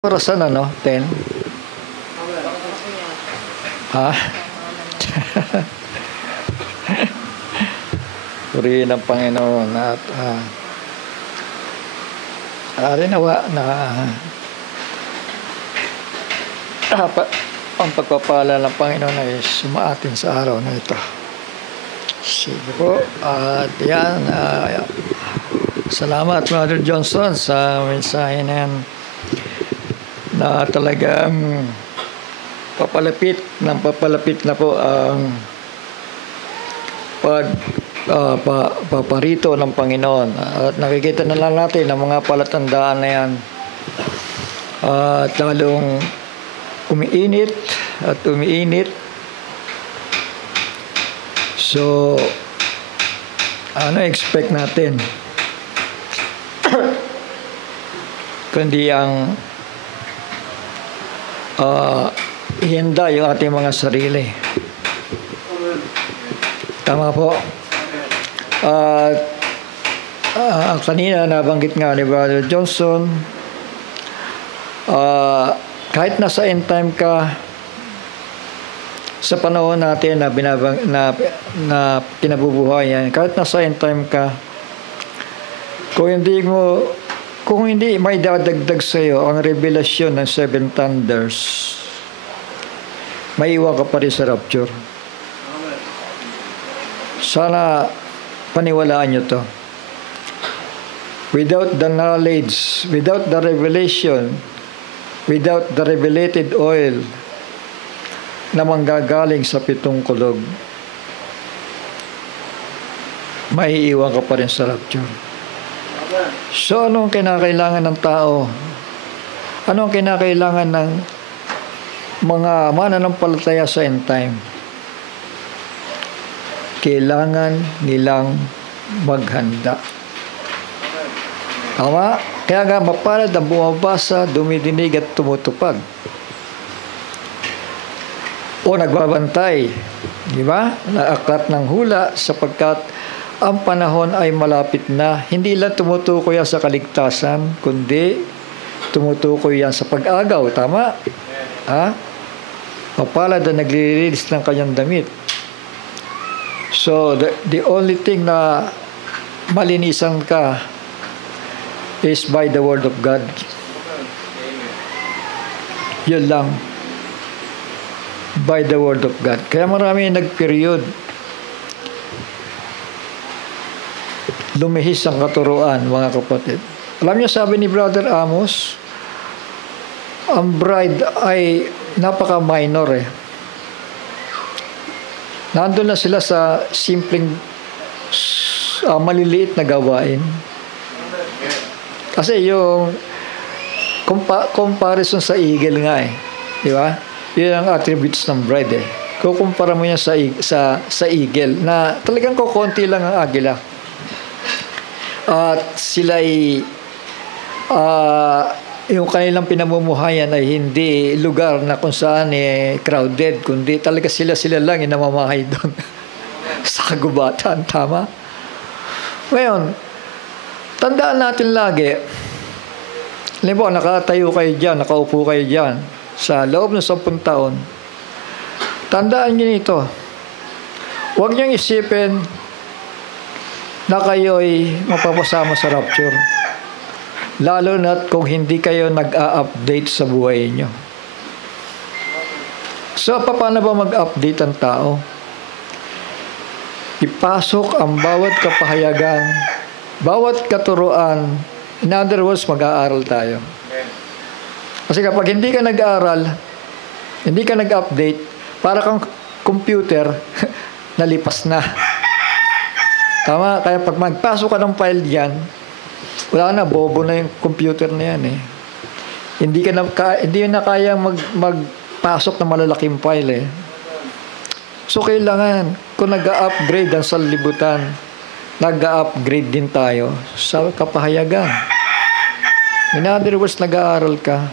Orasan ano? 10? Ha? Purihin ang Panginoon at nawa na ang pagpapala ng Panginoon ay sumaatin sa araw na ito. Sige po. At yan, salamat Brother Johnson sa mensahe na yan, na talagang papalapit na po ang paparito ng Panginoon. At nakikita na lang natin ang mga palatandaan na yan. At lalong umiinit at umiinit. So, ano expect natin? Kundi ang ihanda yung ating mga sarili. Tama po. Kanina nabanggit nga ni Brother Johnson, kahit nasa end time ka, sa panahon natin na kinabubuhayan, kahit nasa end time ka, kung hindi may dadagdag sa iyo ang revelasyon ng 7 thunders, maiwan ka pa rin sa rapture. Sana paniwalaan nyo to. Without the knowledge, without the revelation, without the revelated oil na manggagaling sa 7 kulog, maiiwan ka pa rin sa rapture. So, anong kinakailangan ng tao? Anong kinakailangan ng mga mananampalataya sa end time? Kailangan nilang maghanda. Tama? Kaya nga mapalad ang bumabasa, dumidinig at tumutupad. O nagbabantay. Di ba? Naaklat ng hula sapagkat ang panahon ay malapit na. Hindi lang tumutukoy yan sa kaligtasan, kundi tumutukoy yan sa pag-agaw. Tama? Ha? Mapalad na naglilinis ng kanyang damit. So, the only thing na malinisan ka is by the Word of God. Yun lang. By the Word of God. Kaya marami nag-period. Lumihis ang katuruan, mga kapatid. Alam niyo, sabi ni Brother Amos, ang bride ay napaka-minor eh. Nandun na sila sa simpleng maliliit na gawain. Kasi yung comparison sa eagle nga eh. Di ba? Yun ang attributes ng bride eh. Kukumpara mo yan sa eagle na talagang kukunti lang ang agila. At sila'y yung kanilang pinamumuhayan ay hindi lugar na kung saan crowded, kundi talaga sila lang yung namamahay doon sa kagubatan. Tama? Ngayon, tandaan natin lagi, halimbawa nakatayo kayo dyan, nakaupo kayo dyan sa loob ng 10 taon, tandaan nyo nito, huwag niyong isipin na kayo'y mapapasama sa rapture. Lalo na kung hindi kayo nag-a-update sa buhay nyo. So, paano ba mag-update ang tao? Ipasok ang bawat kapahayagan, bawat katuruan. In other words, mag-aaral tayo. Kasi kapag hindi ka nag-aaral, hindi ka nag-update, para kang computer, nalipas na. Tama? Kaya pag magpasok ka ng file diyan, wala na, bobo na yung computer na yan eh. Hindi na kaya magpasok ng malalaking file eh. So kailangan, kung nag-upgrade ang sanlibutan, nag-upgrade din tayo sa kapahayagan. In other words, nag-aaral ka.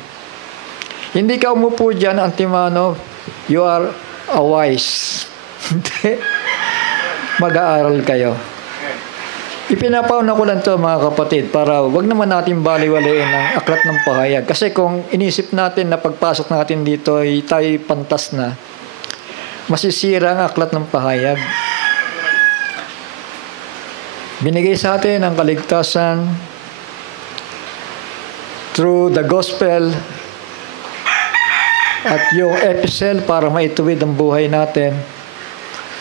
Hindi ka umupo dyan, Antimano, you are a wise. Hindi. Mag-aaral kayo. Ipinapauna ko lang to mga kapatid para wag naman natin baliwalain ang aklat ng pahayag. Kasi kung inisip natin na pagpasok natin dito ay tayo pantas na, masisira ang aklat ng pahayag. Binigay sa atin ang kaligtasan through the gospel at yung epistle para maituwid ang buhay natin.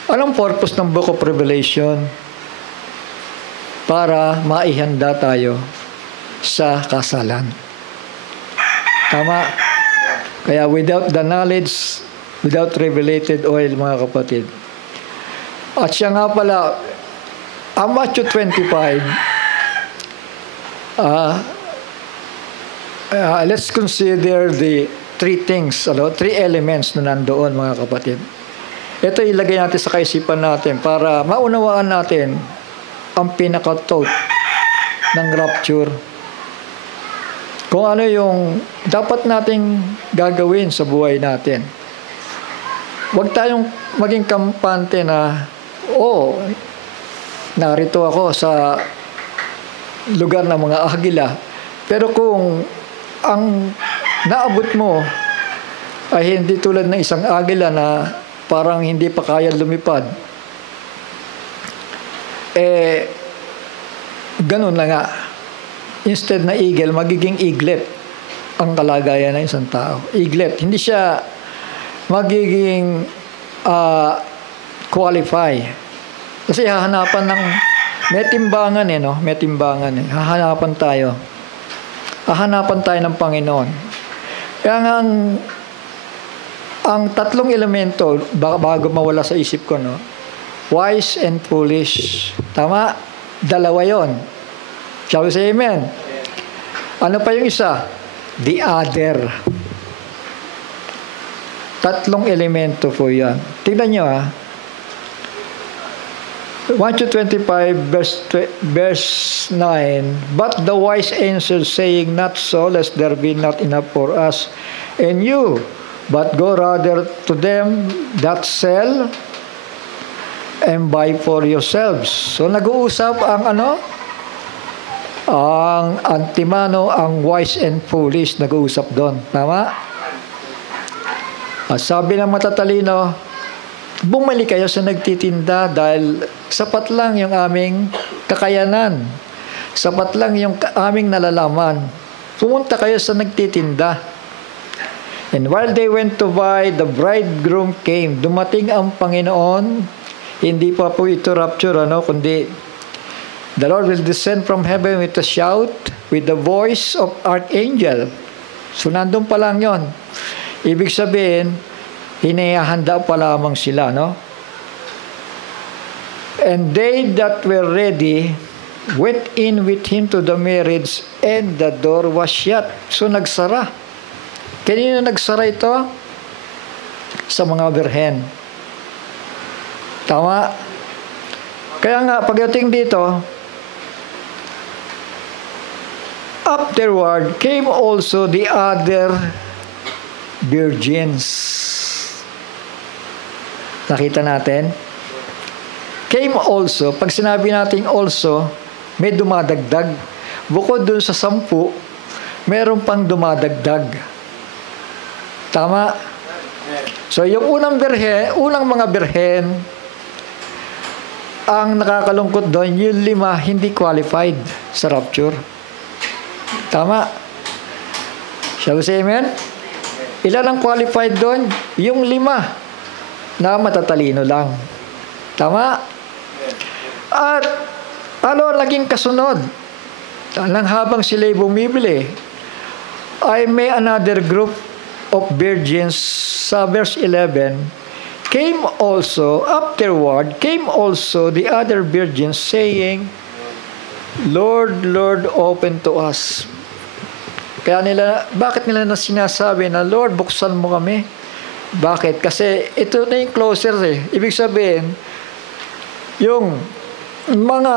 Anong purpose ng Book of Revelation? Para maihanda tayo sa kasalan. Tama? Kaya without the knowledge, without revelated oil, mga kapatid. At siya nga pala, ang Matthew 25, let's consider the three things, three elements na nandoon, mga kapatid. Ito ilagay natin sa kaisipan natin para maunawaan natin ang pinaka-thought ng rapture. Kung ano yung dapat nating gagawin sa buhay natin. Huwag tayong maging kampante na, narito ako sa lugar ng mga agila. Pero kung ang naabot mo ay hindi tulad ng isang agila na parang hindi pa kaya lumipad, ganun na nga. Instead na eagle, magiging eaglet ang kalagayan ng isang tao. Eaglet. Hindi siya magiging qualify. Kasi hahanapan ng may timbangan no? May timbangan Hahanapan tayo. Hahanapan tayo ng Panginoon. Kaya nga ang tatlong elemento bago mawala sa isip ko, no? Wise and foolish. Tama? Dalawa yon. Shall we say amen? Ano pa yung isa? The other. Tatlong elemento po yan. Tignan nyo Matthew 25 verse 9. But the wise answered, saying, Not so, lest there be not enough for us and you, but go rather to them that sell and buy for yourselves. So nag-uusap ang ang antimano, ang wise and foolish, nag-uusap doon. Tama? At sabi ng matatalino, bumalik kayo sa nagtitinda dahil sapat lang yung aming kakayanan. Sapat lang yung aming nalalaman. Pumunta kayo sa nagtitinda. And while they went to buy, the bridegroom came. Dumating ang Panginoon. Hindi pa po ito rapture, kundi the Lord will descend from heaven with a shout, with the voice of archangel. So, nandun pa lang yon. Ibig sabihin, hinihanda pa lamang sila, And they that were ready went in with him to the marriage, and the door was shut. So, nagsara. Kanino nagsara ito? Sa mga birhen. Tama? Kaya nga, pagdating dito, afterward came also the other virgins. Nakita natin? Came also, pag sinabi natin also, may dumadagdag. Bukod dun sa 10, meron pang dumadagdag. Tama? So, yung unang mga birhen, ang nakakalungkot doon, yung 5 hindi qualified sa rapture. Tama? Shall we say amen? Ilan ang qualified doon? Yung 5 na matatalino lang. Tama? At naging kasunod? Nang habang sila'y bumibili, ay may another group of virgins sa verse 11, came also the other virgins, saying, Lord, Lord, open to us. Kaya bakit nila na sinasabi na, Lord, buksan mo kami? Bakit? Kasi ito na yung closer Ibig sabihin, yung mga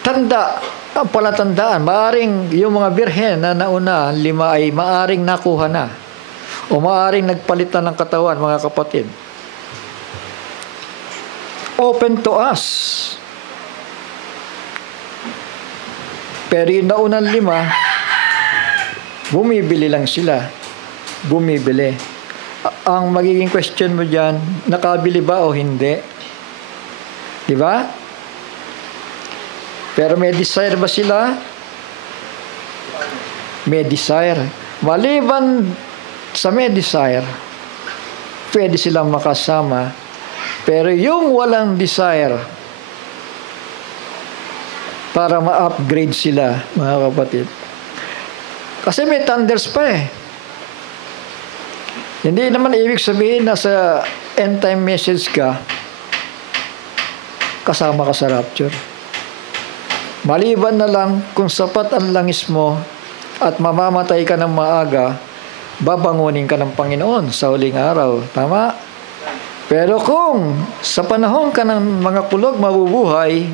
tanda, ang palatandaan, maaring yung mga birhen na nauna, 5 ay maaring nakuha na. O maaring nagpalitan ng katawan, mga kapatid. Open to us. Pero yung naunang 5, bumibili lang sila. Bumibili. Ang magiging question mo dyan, nakabili ba o hindi? Di ba? Pero may desire ba sila? May desire. Maliban sa may desire, pwede silang makasama. Pero yung walang desire, para ma-upgrade sila, mga kapatid. Kasi may thunders pa eh. Hindi naman ibig sabihin na sa end time message ka, kasama ka sa rapture. Maliban na lang kung sapat ang langis mo at mamamatay ka ng maaga, babangunin ka ng Panginoon sa huling araw. Tama? Pero kung sa panahon ka ng mga kulog mabubuhay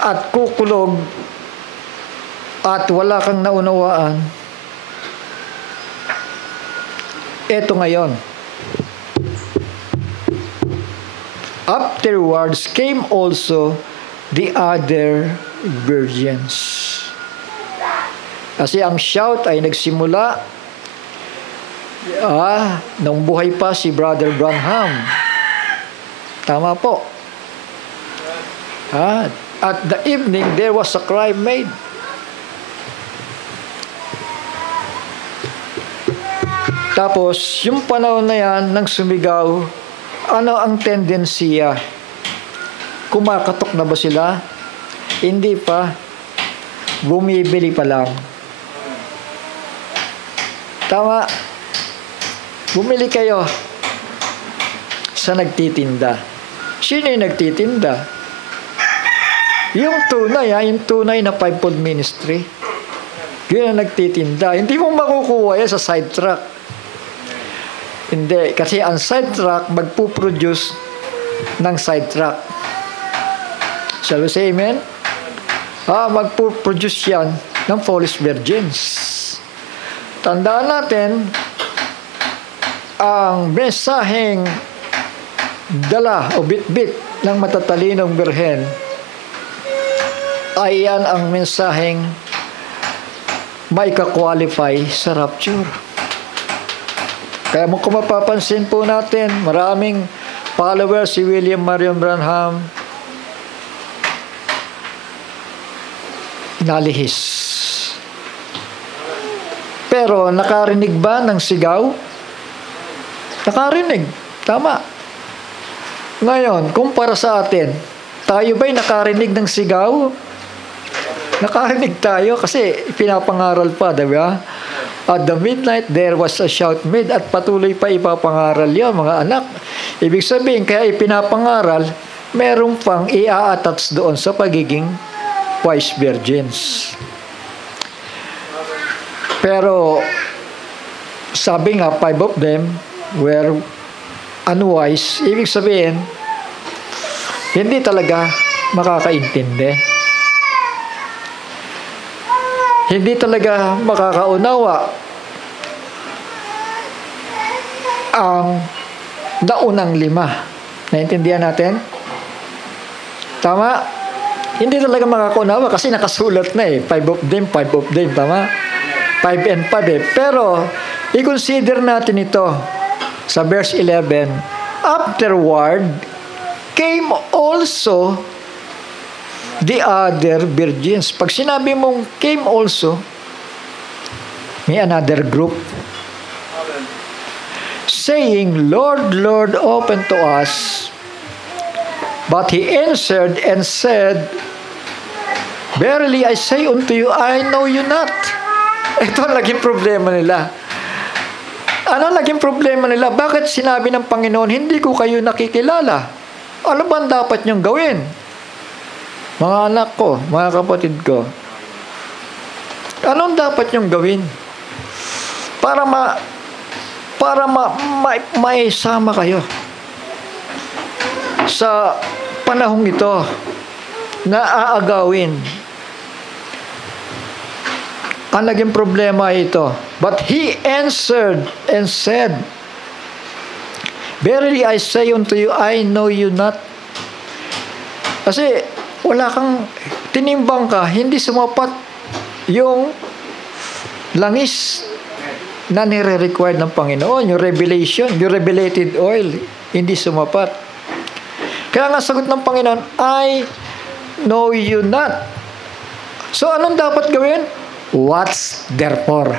at kukulog at wala kang naunawaan, eto ngayon. Afterwards came also the other virgins. Kasi ang shout ay nagsimula nung buhay pa si Brother Branham. Tama po. At the evening, there was a cry made. Tapos, yung panahon na yan, nang sumigaw, ano ang tendensiya? Kumakatok na ba sila? Hindi pa. Bumibili pa lang. Tama. Bumili kayo sa nagtitinda. Sino yung nagtitinda? Yung tunay na fivefold ministry. Yun ang nagtitinda. Hindi mo makukuha yan sa sidetrack. Hindi. Kasi ang sidetrack magpuproduce ng sidetrack. Shall we say amen? Magpuproduce yan ng false virgins. Tandaan natin, ang mensaheng dala o bit-bit ng matatalinong birhen ay yan ang mensaheng may ka-qualify sa rapture. Kaya kung mapapansin po natin, maraming followers si William Marion Branham nalihis. Pero nakarinig ba ng sigaw? Nakarinig. Tama. Ngayon, kumpara sa atin, tayo ba'y nakarinig ng sigaw? Nakarinig tayo kasi pinapangaral pa, diba? At the midnight, there was a shout made at patuloy pa ipapangaral yun, mga anak. Ibig sabihin, kaya ipinapangaral, merong pang i-attach doon sa pagiging wise virgins. Pero, sabi nga, 5 of them were unwise. Ibig sabihin, hindi talaga makakaintindi. Hindi talaga makakaunawa ang naunang 5. Naintindihan natin? Tama? Hindi talaga makakaunawa kasi nakasulat na eh. 5 of them, 5 of them. Tama? 5 and 5 eh. Pero, i-consider natin ito sa verse 11. Afterward, came also the other virgins. Pag sinabi mong came also, may another group. Saying, Lord, Lord, open to us. But he answered and said, Verily I say unto you, I know you not. Ito ang naging problema nila. Ano naging problema nila? Bakit sinabi ng Panginoon, hindi ko kayo nakikilala? Ano ba ang dapat niyong gawin? Mga anak ko, mga kapatid ko, anong dapat niyong gawin? Para maisama kayo sa panahong ito na aagawin. Ang naging problema ito. But he answered and said, Verily I say unto you, I know you not. Kasi wala kang tinimbang ka, hindi sumapat yung langis na nire-required ng Panginoon, yung revelation, yung revelated oil, hindi sumapat. Kaya nga sagot ng Panginoon, I know you not. So, anong dapat gawin? What's therefore?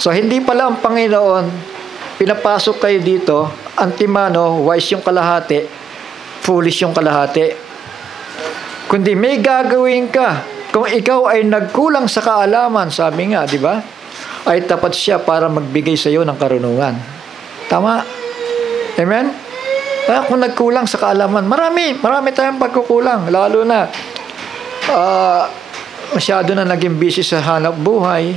So, hindi pala ang Panginoon, pinapasok kayo dito, antimano, wise yung kalahati, foolish yung kalahati. Kundi may gagawin ka. Kung ikaw ay nagkulang sa kaalaman, sabi nga, di ba? Ay tapat siya para magbigay sa iyo ng karunungan. Tama? Amen? Kung nagkulang sa kaalaman, marami tayong pagkukulang. Lalo na, masyado na naging busy sa hanap buhay.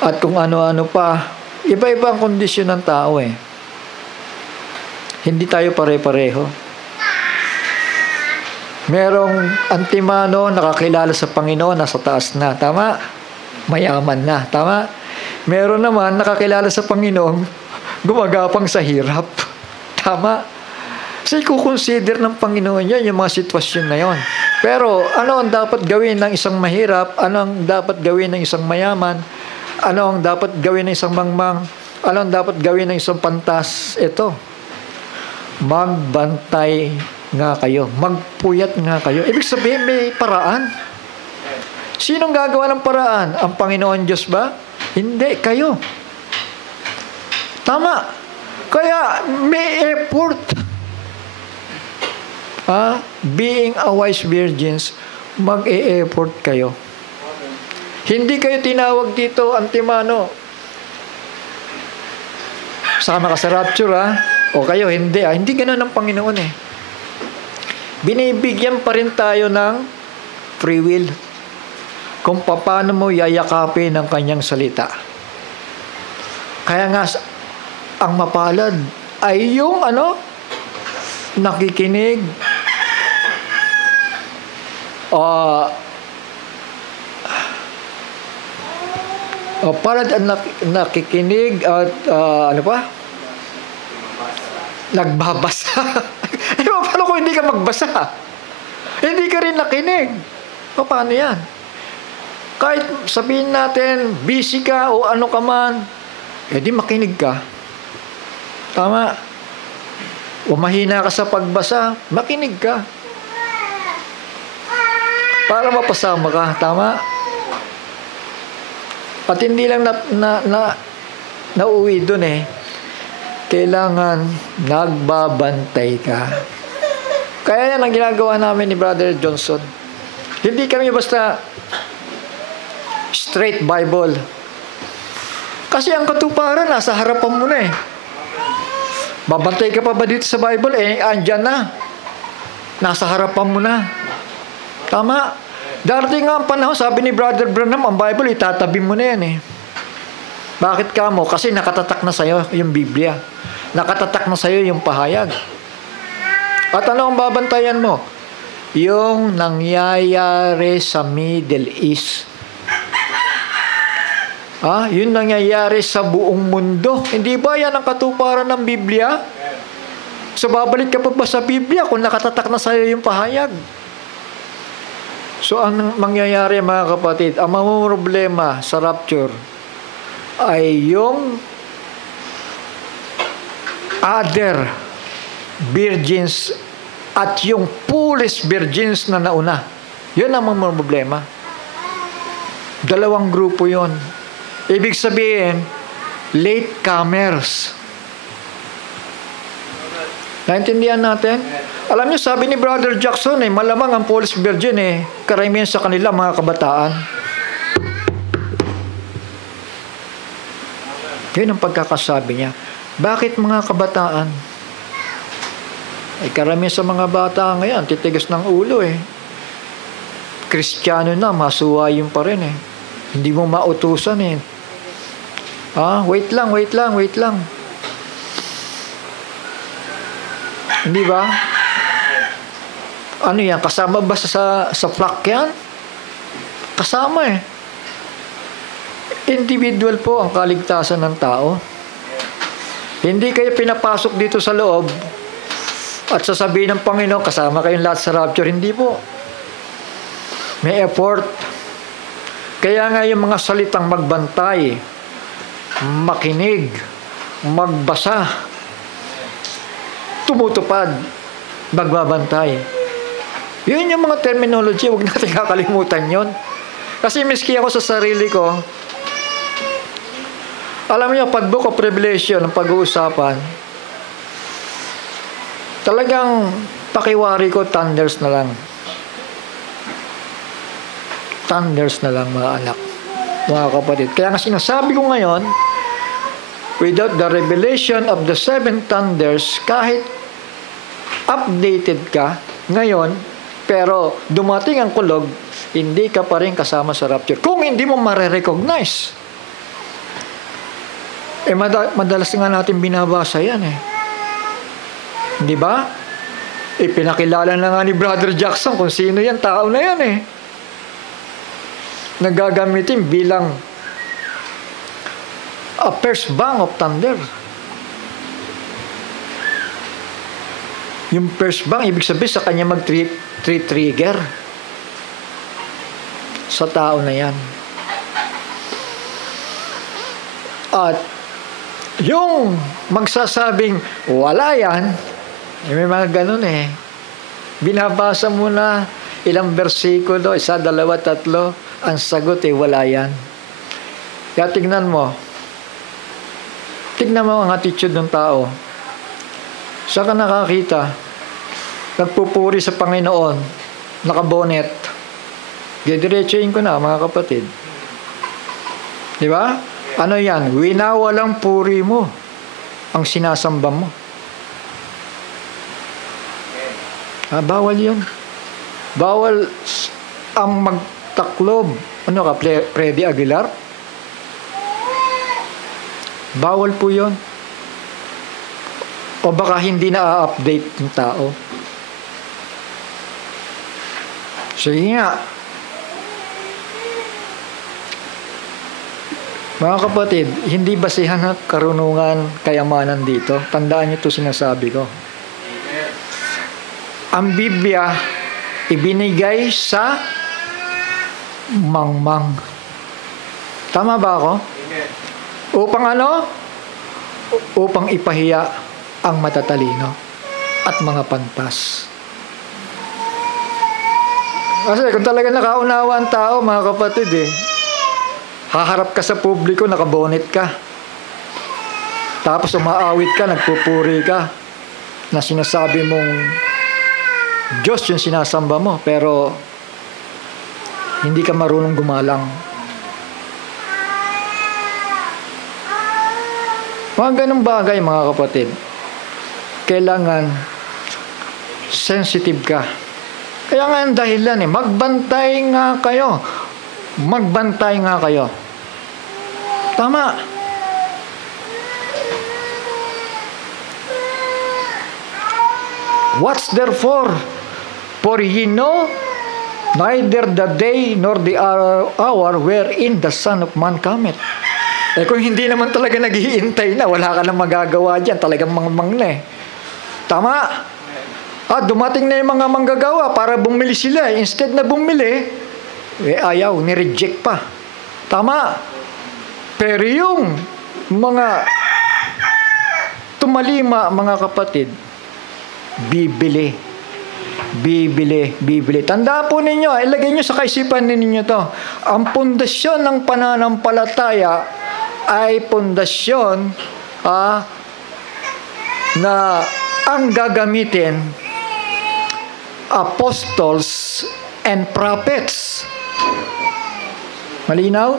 At kung ano-ano pa. Iba-iba ang kondisyon ng tao eh. Hindi tayo pare-pareho. Merong antimano, nakakilala sa Panginoon, nasa taas na. Tama? Mayaman na. Tama? Meron naman, nakakilala sa Panginoon, gumagapang sa hirap. Tama? So, i-consider ng Panginoon yan, yung mga sitwasyon na yon. Pero, ano ang dapat gawin ng isang mahirap? Ano ang dapat gawin ng isang mayaman? Ano ang dapat gawin ng isang mangmang? Ano ang dapat gawin ng isang pantas? Ito. Magbantay nga kayo. Magpuyat nga kayo. Ibig sabihin, may paraan. Sinong gagawa ng paraan? Ang Panginoon Diyos ba? Hindi, kayo. Tama. Kaya may effort. Being a wise virgins, mag-e-effort kayo. Hindi kayo tinawag dito, antimano. Sama ka sa rapture, o kayo, hindi. Hindi ganun ang Panginoon eh. Binibigyan pa rin tayo ng free will. Kung paano mo yayakapin ang kanyang salita. Kaya nga, ang mapalad ay yung nakikinig. Palad ang nakikinig at nagbabasa. Paano kung hindi ka magbasa? Hindi ka rin nakinig. Paano yan? Kahit sabihin natin, busy ka o ano ka man, di makinig ka. Tama? O mahina ka sa pagbasa, makinig ka. Para mapasama ka. Tama? At hindi lang nauwi dun eh. Kailangan nagbabantay ka. Kaya yan ang ginagawa namin ni Brother Johnson. Hindi kami basta straight Bible. Kasi ang katuparan nasa harapan mo na eh. Babantay ka pa ba dito sa Bible? Andyan na. Nasa harapan mo na. Tama? Darating nga ang panahon, sabi ni Brother Branham, ang Bible, itatabi mo na yan eh. Bakit ka mo? Kasi nakatatak na sa'yo yung Biblia. Nakatatak na sa'yo yung pahayag. At ano ang babantayan mo? Yung nangyayari sa Middle East. Yun nangyayari sa buong mundo. Hindi ba yan ang katuparan ng Biblia? So babalik ka pa ba sa Biblia kung nakatatak na sa'yo yung pahayag? So ang mangyayari mga kapatid, ang problema sa rapture ay yung other virgins at yung foolish virgins na nauna. Yun ang mga problema. Dalawang grupo yon. Ibig sabihin, late comers. Naintindihan natin? Alam niyo, sabi ni Brother Jackson, malamang ang foolish virgin karamihan sa kanila mga kabataan. Yun ang pagkakasabi niya. Bakit mga kabataan? Karamihan sa mga bata ngayon, titigas ng ulo Kristiyano na, masuwayin pa rin Hindi mo mautusan wait lang. Hindi ba? Ano yan? Kasama ba sa flock yan? Kasama Individual po ang kaligtasan ng tao. Hindi kayo pinapasok dito sa loob At sasabihin ng Panginoon, kasama kayong lahat sa rapture. Hindi po. May effort. Kaya nga yung mga salitang magbantay, makinig, magbasa, tumutupad, magbabantay. Yun yung mga terminology, huwag natin kakalimutan yun. Kasi miski ako sa sarili ko, alam niyo, pag Book of Revelation, ang pag-uusapan, talagang pakiwari ko, thunders na lang. Thunders na lang, mga anak, mga kapatid. Kaya nga sinasabi ko ngayon, without the revelation of the seven thunders, kahit updated ka ngayon, pero dumating ang kulog, hindi ka pa rin kasama sa rapture. Kung hindi mo mare-recognize. Madalas nga natin binabasa yan eh. Di ba? Pinakilala na nga ni Brother Jackson kung sino yan, tao na yan eh. Nagagamitin bilang a first bang of thunder. Yung first bang, ibig sabihin sa kanya mag-trigger sa tao na yan. At yung magsasabing wala yan, may mga ganun eh. Binabasa mo na ilang bersikulo, 1, 2, 3, ang sagot eh wala yan. Kaya tignan mo ang attitude ng tao. Saan ka nakakita? Nagpupuri sa Panginoon, nakabonet. Didiretsuhin ko na, mga kapatid. Di ba? Ano yan? Winawalang puri mo ang sinasamba mo. Bawal yun. Bawal ang magtaklob. Ano ka, Freddy Aguilar? Bawal po yun. O baka hindi na-update ng tao. Sige nga. Mga kapatid, hindi basihan ng karunungan, kayamanan dito. Tandaan niyo ito sinasabi ko. Ang Biblia, ibinigay sa mangmang. Tama ba ako? Upang ano? Upang ipahiya ang matatalino at mga pantas. Kasi kung talaga nakaunawa ang tao, mga kapatid haharap ka sa publiko, nakabonet ka. Tapos umaawit ka, nagpupuri ka, na sinasabi mong Diyos yung sinasamba mo, pero hindi ka marunong gumalang. Mga ganung bagay, mga kapatid. Kailangan sensitive ka. Kaya nga ang dahilan magbantay nga kayo. Magbantay nga kayo. Tama. Watch therefore, for ye know neither the day nor the hour wherein the Son of Man cometh. Kung hindi naman talaga naghihintay na, wala ka nang magagawa dyan. Talagang mangmang na Tama. Dumating na yung mga manggagawa para bumili sila. Instead na bumili, ayaw, nireject pa. Tama. Pero yung mga tumalima, mga kapatid, bibili. Tandaan po ninyo, ilagay nyo sa kaisipan ninyo to. Ang pundasyon ng pananampalataya ay pundasyon na ang gagamitin apostles and prophets. Malinaw?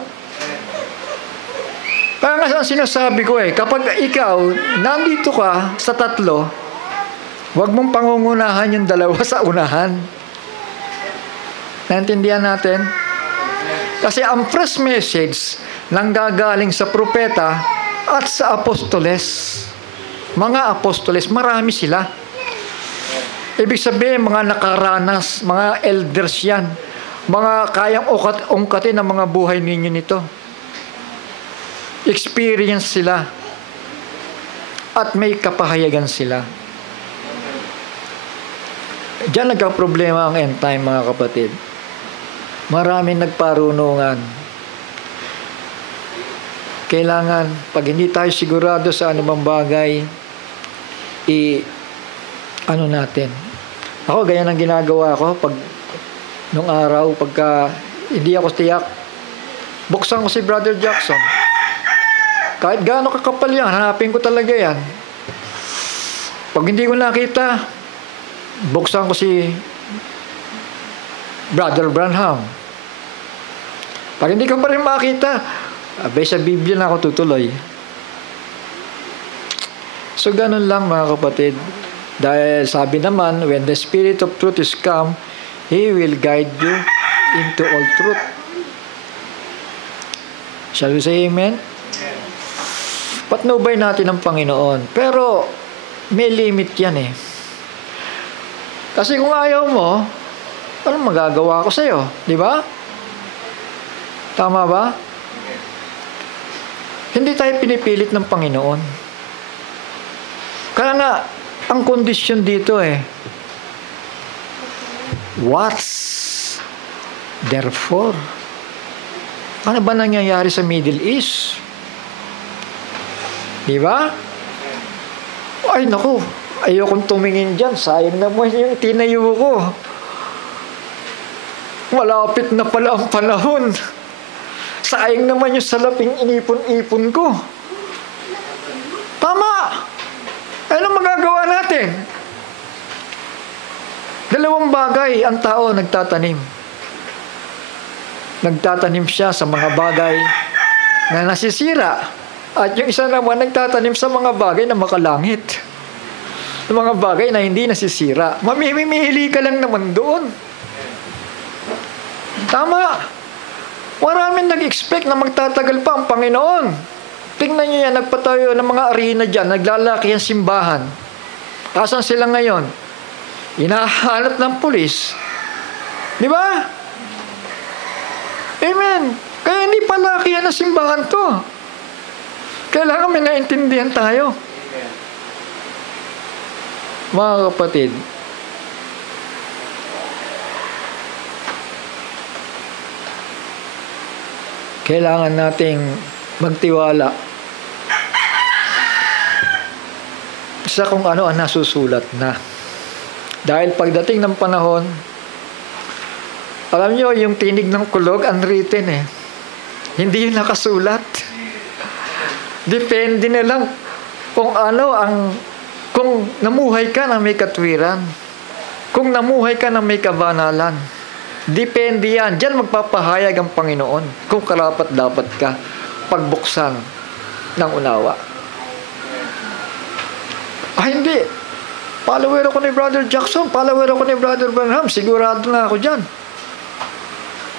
Kaya nga sinasabi ko kapag ikaw nandito ka sa tatlo, huwag mong pangungunahan yung dalawa sa unahan. Naintindihan natin? Kasi ang first message nanggagaling sa propeta at sa apostoles. Mga apostoles, marami sila. Ibig sabihin, mga nakaranas, mga elders yan. Mga kayang ungkatin ng mga buhay ninyo nito. Experience sila. At may kapahayagan sila. Diyan nagka-problema ang end time, mga kapatid. Maraming nagparunungan. Kailangan, pag hindi tayo sigurado sa anumang bagay, ano natin. Ako, ganyan ang ginagawa ko. Pag, nung araw, pagka hindi ako tiyak, buksan ko si Brother Jackson. Kahit gaano kakapal yan, hanapin ko talaga yan. Pag hindi ko nakita, buksan ko si Brother Branham. Pag hindi ka pa rin makita, abay sa Biblia na ako tutuloy. So, ganun lang mga kapatid. Dahil sabi naman, when the Spirit of truth is come, He will guide you into all truth. Shall we say amen? Patnubay natin ang Panginoon. Pero, may limit yan eh. Kasi kung ayaw mo, anong magagawa ko sa'yo? Di ba? Tama ba? Hindi tayo pinipilit ng Panginoon. Kaya nga, ang kondisyon dito what's therefore? Ano ba nangyayari sa Middle East? Di ba? Ay, naku, ayokong tumingin dyan. Sayang naman yung tinayo ko. Malapit na pala ang panahon. Sayang naman yung salaping inipon-ipon ko. Tama! Anong magagawa natin? Dalawang bagay ang tao nagtatanim. Nagtatanim siya sa mga bagay na nasisira. At yung isa naman nagtatanim sa mga bagay na makalangit. Sa mga bagay na hindi nasisira. Mamimili ka lang naman doon. Tama. Maraming nag-expect na magtatagal pa ang Panginoon. Tingnan nyo yan, nagpatayo ng mga arena dyan, naglalaki ang simbahan. Asan sila ngayon? Hinahanap ng pulis. Di ba? Amen. Kaya hindi palaki yan ang simbahan to. Kailangan may naintindihan tayo. Mga kapatid, kailangan nating magtiwala sa kung ano ang nasusulat na. Dahil pagdating ng panahon, alam nyo, yung tinig ng kulog, unwritten Hindi yung nakasulat. Depende na lang kung kung namuhay ka ng may katwiran. Kung namuhay ka ng may kabanalan. Depende yan. Diyan magpapahayag ang Panginoon kung karapat-dapat ka pagbuksan ng unawa. Hindi. Follower ako ni Brother Jackson, follower ako ni Brother Branham, sigurado na ako dyan.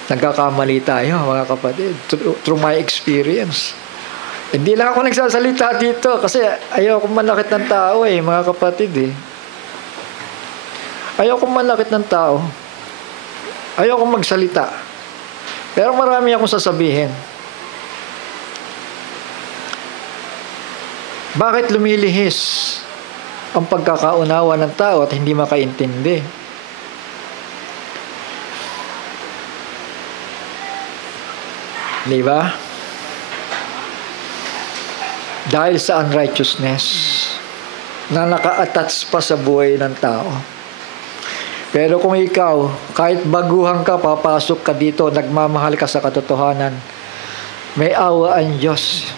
Nagkakamali tayo, mga kapatid, through my experience. Hindi lang ako nagsasalita dito kasi ayaw kong manakit ng tao mga kapatid Ayaw kong manakit ng tao. Ayaw kong magsalita. Pero marami akong sasabihin. Bakit lumilihis ang pagkakaunawa ng tao at hindi makaintindi? Di ba? Dahil sa unrighteousness na naka-attach pa sa buhay ng tao. Pero kung ikaw, kahit baguhan ka, papasok ka dito, nagmamahal ka sa katotohanan, may awa ang Diyos,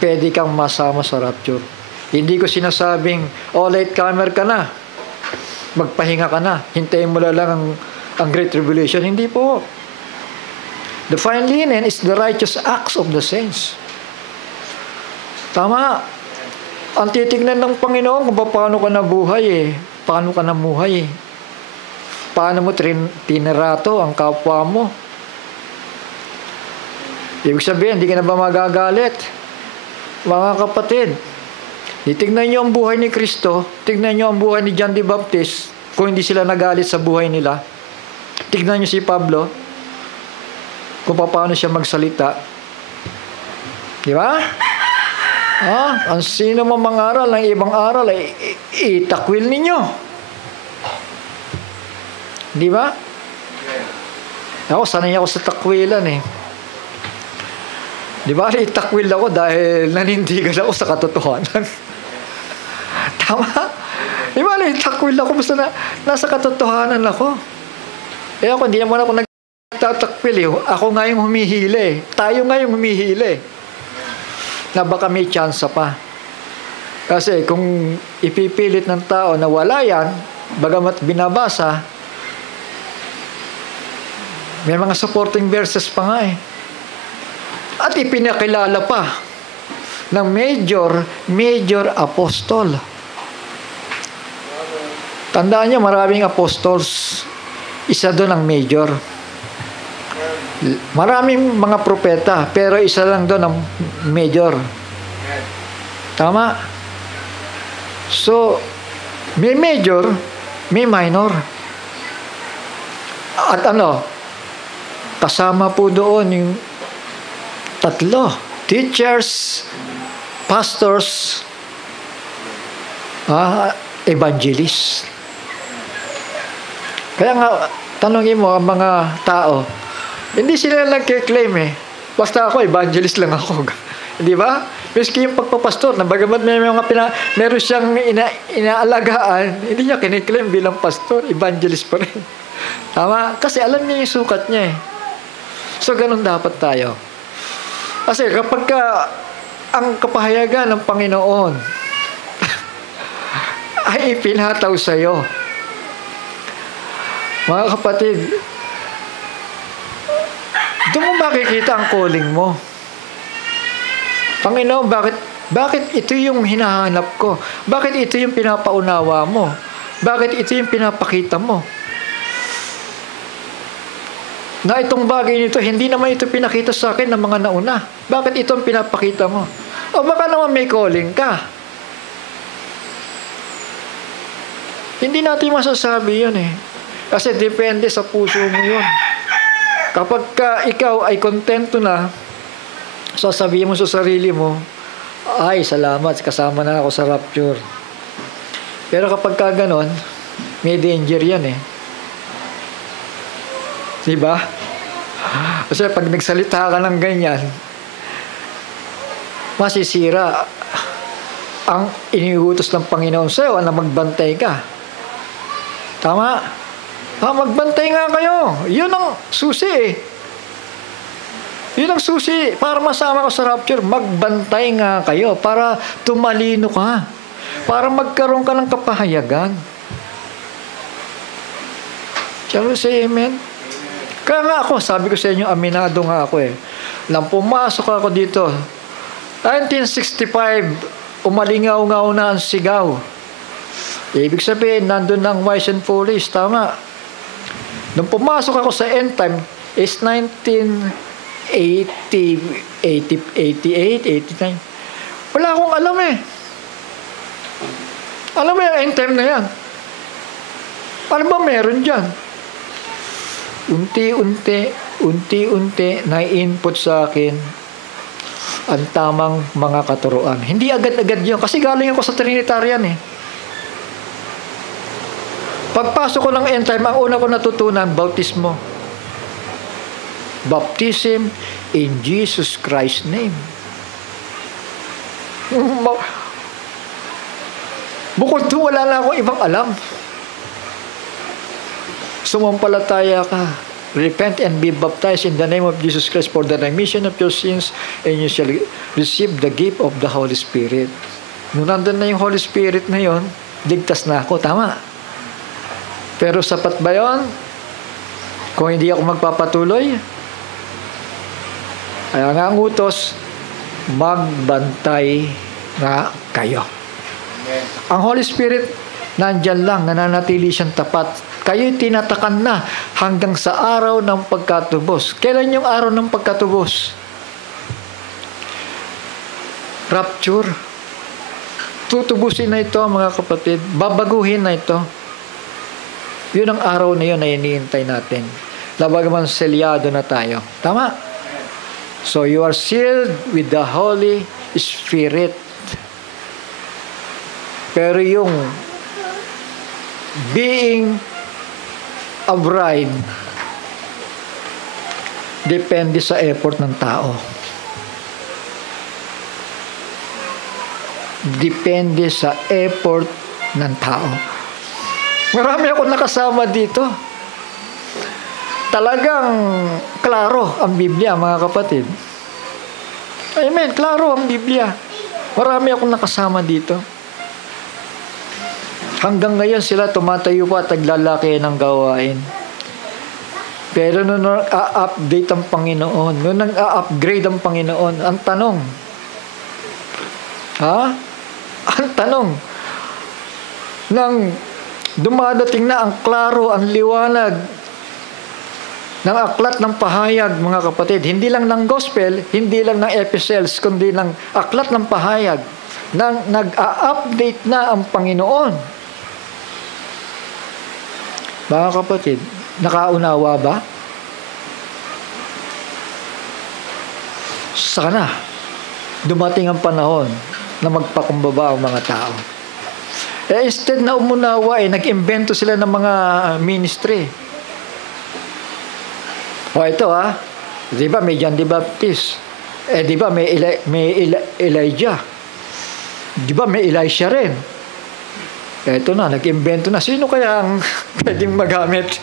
pwede kang masama sa rapture. Hindi ko sinasabing, late comer ka na, magpahinga ka na, hintayin mo lang ang Great Tribulation. Hindi po. The fine linen is the righteous acts of the saints. Tama. Ang titignan ng Panginoon kung paano ka nabuhay paano ka namuhay paano mo tinirato ang kapwa mo. Ibig sabihin, hindi ka na ba magagalit? Mga kapatid, titignan nyo ang buhay ni Kristo, tignan nyo ang buhay ni John the Baptist, kung hindi sila nagalit sa buhay nila. Tignan nyo si Pablo, kung paano siya magsalita. Di ba? Ang sino mang mangaral ng ibang aral ay itakwil ninyo. Di ba? Ako, sanay ako sa takwilan eh. Di ba? Itakwil ako dahil nanindigan ako sa katotohanan. Tama? Di ba? Itakwil ako basta nasa katotohanan ako. Eh ako, hindi naman ako nagtatakwil eh. Ako nga yung humihili. Tayo nga yung humihili. Na baka may chance pa. Kasi kung ipipilit ng tao na wala yan, bagamat binabasa, may mga supporting verses pa nga eh. At ipinakilala pa ng major apostol. Tandaan niyo, maraming apostles. Isa doon ang major. Maraming mga propeta, pero isa lang doon ang major. Tama? So, may major, may minor. At kasama po doon yung tatlo. Teachers, pastors, evangelists. Kaya nga, tanongin mo ang mga tao, hindi sila nagkiklaim eh. Basta ako, evangelist lang ako. Di ba? Miski yung pagpapastor, na bagamat meron siyang inaalagaan, hindi niya kiniklaim bilang pastor, evangelist pa rin. Tama? Kasi alam niya yung sukat niya eh. So, ganun dapat tayo. Kasi kapag ang kapahayagan ng Panginoon ay ipinataw sa iyo, mga kapatid, doon mo makikita ang calling mo. Panginoon, bakit ito yung hinahanap ko? Bakit ito yung pinapaunawa mo? Bakit ito yung pinapakita mo? Na itong bagay nito, hindi naman ito pinakita sa akin ng mga nauna. Bakit ito ang pinapakita mo? O baka naman may calling ka. Hindi natin masasabi yun eh. Kasi depende sa puso mo yun. Kapag ikaw ay kontento na, sasabihin mo sa sarili mo, ay, salamat, kasama na ako sa rapture. Pero kapag ganon, may danger yan eh. Diba? Kasi pag nagsalita ka ng ganyan, masisira ang iniutos ng Panginoon sa'yo na magbantay ka. Tama? Magbantay nga kayo. Yun ang susi eh. Yun ang susi para masama ka sa rapture. Magbantay nga kayo para tumalino ka. Para magkaroon ka ng kapahayagan. Shall we say amen? Kaya nga ako, sabi ko sa inyo, aminado nga ako eh. Nang pumasok ako dito, 1965, umalingaw-ngaw na ang sigaw. Ibig sabihin, nandun ang wise and foolish, tama. Nung pumasok ako sa end time, is 1980, 88, 89. Wala akong alam eh. Alam mo yung end time na yan? Ano ba meron dyan? Unti-unti na-input sa akin ang tamang mga katuruan. Hindi agad-agad yun. Kasi galing ako sa Trinitarian eh. Pagpasok ko ng end time, ang una ko natutunan, bautismo. Baptism in Jesus Christ's name. Bukod doon, wala na akong ibang alam. Sumampalataya ka. Repent and be baptized in the name of Jesus Christ for the remission of your sins, and you shall receive the gift of the Holy Spirit. Nung nandun na yung Holy Spirit na yun, ligtas na ako. Tama. Pero sapat ba yun? Kung hindi ako magpapatuloy? Kaya nga ang utos, magbantay nga kayo. Amen. Ang Holy Spirit, nandyan lang, nananatili siyang tapat. Kayo'y tinatakan na hanggang sa araw ng pagkatubos. Kailan yung araw ng pagkatubos? Rapture. Tutubusin na ito, mga kapatid. Babaguhin na ito. Yun ang araw na yun na iniintay natin. Labagaman selyado na tayo. Tama? So you are sealed with the Holy Spirit. Pero yung being a bride, depende sa effort ng tao. Depende sa effort ng tao. Marami akong nakasama dito. Talagang klaro ang Biblia, mga kapatid. Amen, klaro ang Biblia. Marami akong nakasama dito. Hanggang ngayon sila tumatayo pa at naglalaki ng gawain. Pero nung nag-a-update ang Panginoon, nung nag-a-upgrade ang Panginoon, ang tanong, ang tanong, nang dumadating na ang klaro, ang liwanag ng aklat ng pahayag, mga kapatid, hindi lang ng gospel, hindi lang ng epistles, kundi ng aklat ng pahayag, nang nag-a-update na ang Panginoon. Mga kapatid, nakaunawa ba? Sana dumating ang panahon na magpakumbaba ang mga tao. Instead na umunawa, nag-imbento sila ng mga ministry. O ito di ba may John the Baptist? Di ba may Elijah? Di ba may Elisha rin? Ito na, nag-imbento na. Sino kaya ang pwedeng magamit?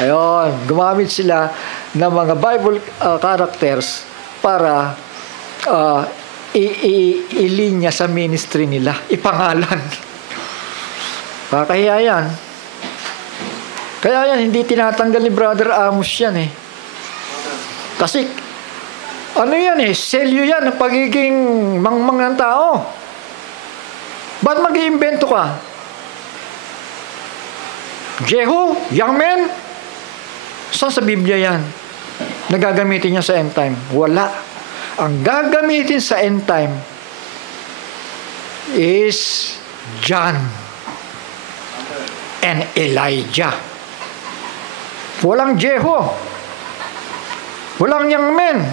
Ayun, gumamit sila ng mga Bible characters para ilinya sa ministry nila, ipangalan. Kaya yan. Kaya yan, hindi tinatanggal ni Brother Amos yan Kasi, selyo yan ng pagiging mangmang ng tao. Ba't mag-iimbento ka? Jehu, young men? Saan sa Biblia yan? Nagagamitin niya sa end time? Wala. Ang gagamitin sa end time is John and Elijah. Walang Jehu. Walang young men.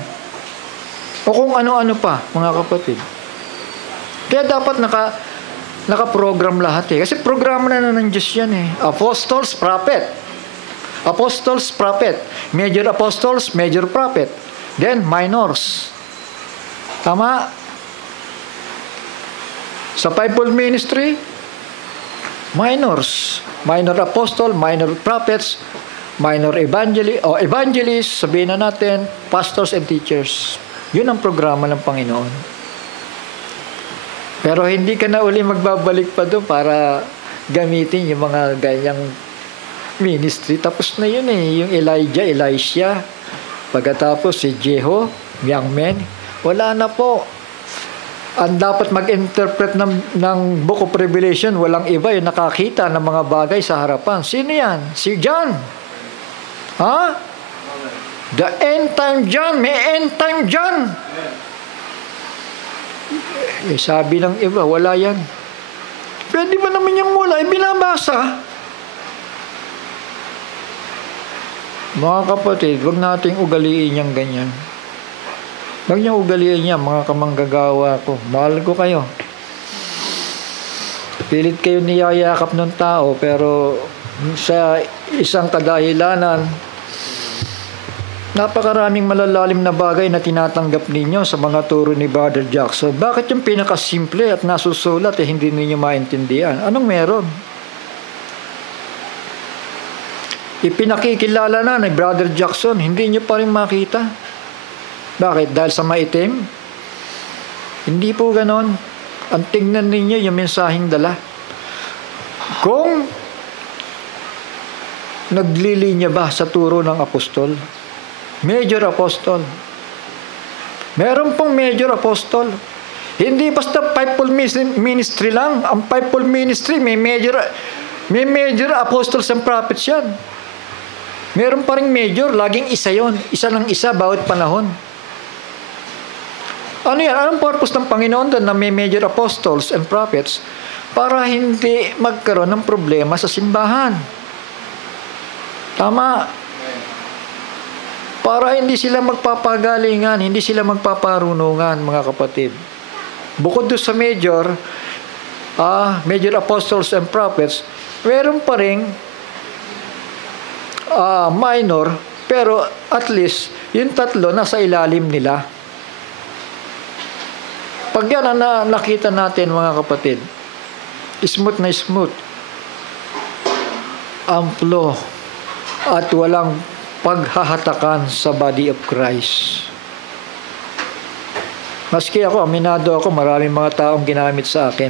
O kung ano-ano pa, mga kapatid. Kaya dapat naka-program lahat Kasi programa na ng Diyos yan Apostles, prophet. Apostles, prophet. Major apostles, major prophet. Then, minors. Tama? Sa fivefold ministry, minors. Minor apostle, minor prophets, minor evangelists, sabihin na natin, pastors and teachers. Yun ang programa ng Panginoon. Pero hindi ka na uli magbabalik pa doon para gamitin yung mga ganyang ministry. Tapos na yun yung Elijah, Elisha. Pagkatapos si Jehu, young men. Wala na po. Ang dapat mag-interpret ng Book of Revelation, walang iba yung nakakita ng mga bagay sa harapan. Sino yan? Si John. The end time John. May end time John. Sabi ng iba, wala yan. Pwede ba naman yung wala? Binabasa. Mga kapatid, huwag nating ugaliin yung ganyan. Huwag niyong ugaliin niya, mga kamanggagawa ko. Mahal ko kayo. Pilit kayo niyayakap ng tao, pero sa isang kadahilanan, napakaraming malalalim na bagay na tinatanggap ninyo sa mga turo ni Brother Jackson. Bakit yung pinakasimple at nasusulat hindi ninyo maintindihan? Anong meron? Ipinakikilala na ni Brother Jackson, hindi nyo pa rin makita. Bakit? Dahil sa maitim? Hindi po ganon. Ang tingnan ninyo yung mensaheng dala. Kung naglilinya ba sa turo ng apostol? Major apostol. Meron pong major apostol. Hindi basta fivefold ministry lang. Ang fivefold ministry, may major apostles and prophets yan. Meron pa rin major, laging isa yon. Isa ng isa bawat panahon. Ano yan? Anong purpose ng Panginoon doon na may major apostles and prophets? Para hindi magkaroon ng problema sa simbahan. Tama. Para hindi sila magpapagalingan, hindi sila magpaparunungan, mga kapatid. Bukod doon sa major apostles and prophets, meron pa rin minor, pero at least yung tatlo nasa ilalim nila. Pag yan ang nakita natin, mga kapatid, smooth na smooth, amplo, at walang paghahatakan sa body of Christ. Maski ako, aminado ako, maraming mga taong ginamit sa akin.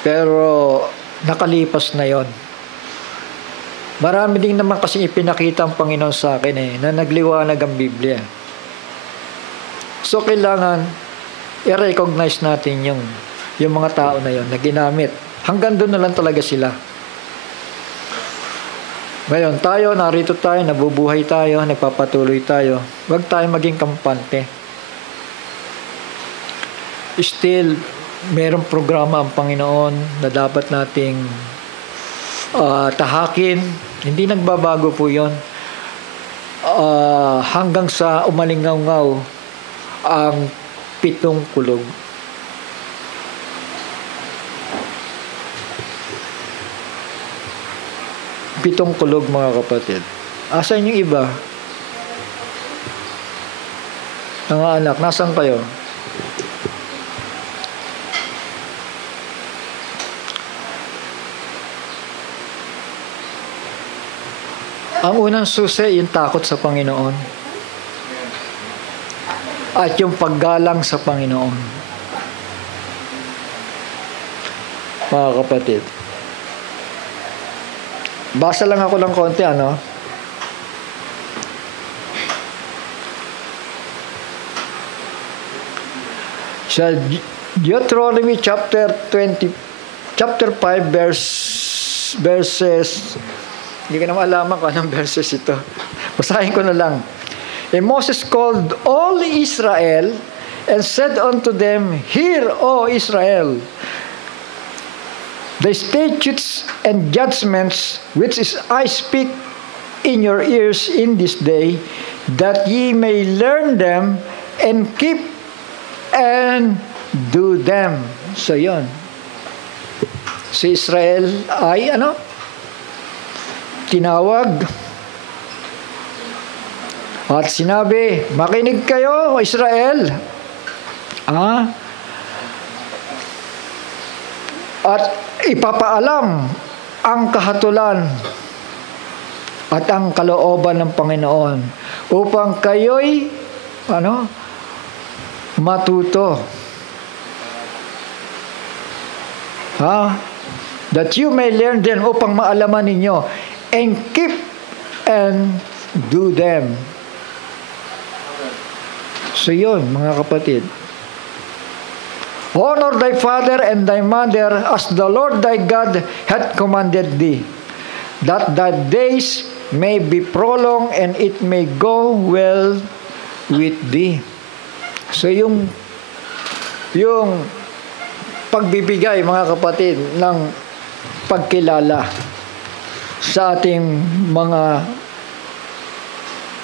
Pero nakalipas na yon. Marami din naman kasi ipinakita ang Panginoon sa akin na nagliwanag ang Biblia. So kailangan i-recognize natin yung mga tao na yon na ginamit. Hanggang doon na lang talaga sila. Ngayon, tayo, narito tayo, nabubuhay tayo, nagpapatuloy tayo. Huwag tayo maging kampante. Still, mayroong programa ang Panginoon na dapat nating tahakin. Hindi nagbabago po yun. Hanggang sa umalingaw-ngaw ang 7 kulog. Pitong kulog, mga kapatid. Asan yung iba? Mga anak, nasan kayo? Ang unang susi, yung takot sa Panginoon. At yung paggalang sa Panginoon. Mga kapatid. Basa lang ako ng konti, ano? Sa Deuteronomy chapter 5 verses, hindi ko na maalaman kung anong verses ito. Basahin ko na lang. And Moses called all Israel and said unto them, Hear, O Israel, the statutes and judgments which I speak in your ears in this day, that ye may learn them and keep and do them. So yun. Si Israel ay tinawag at sinabi, makinig kayo, Israel. At ipapaalam ang kahatulan at ang kalooban ng Panginoon upang kayo'y matuto. That you may learn them, upang maalaman ninyo and keep and do them. So yun, mga kapatid. Honor thy father and thy mother as the Lord thy God hath commanded thee, that thy days may be prolonged and it may go well with thee. So yung pagbibigay, mga kapatid, ng pagkilala sa ating mga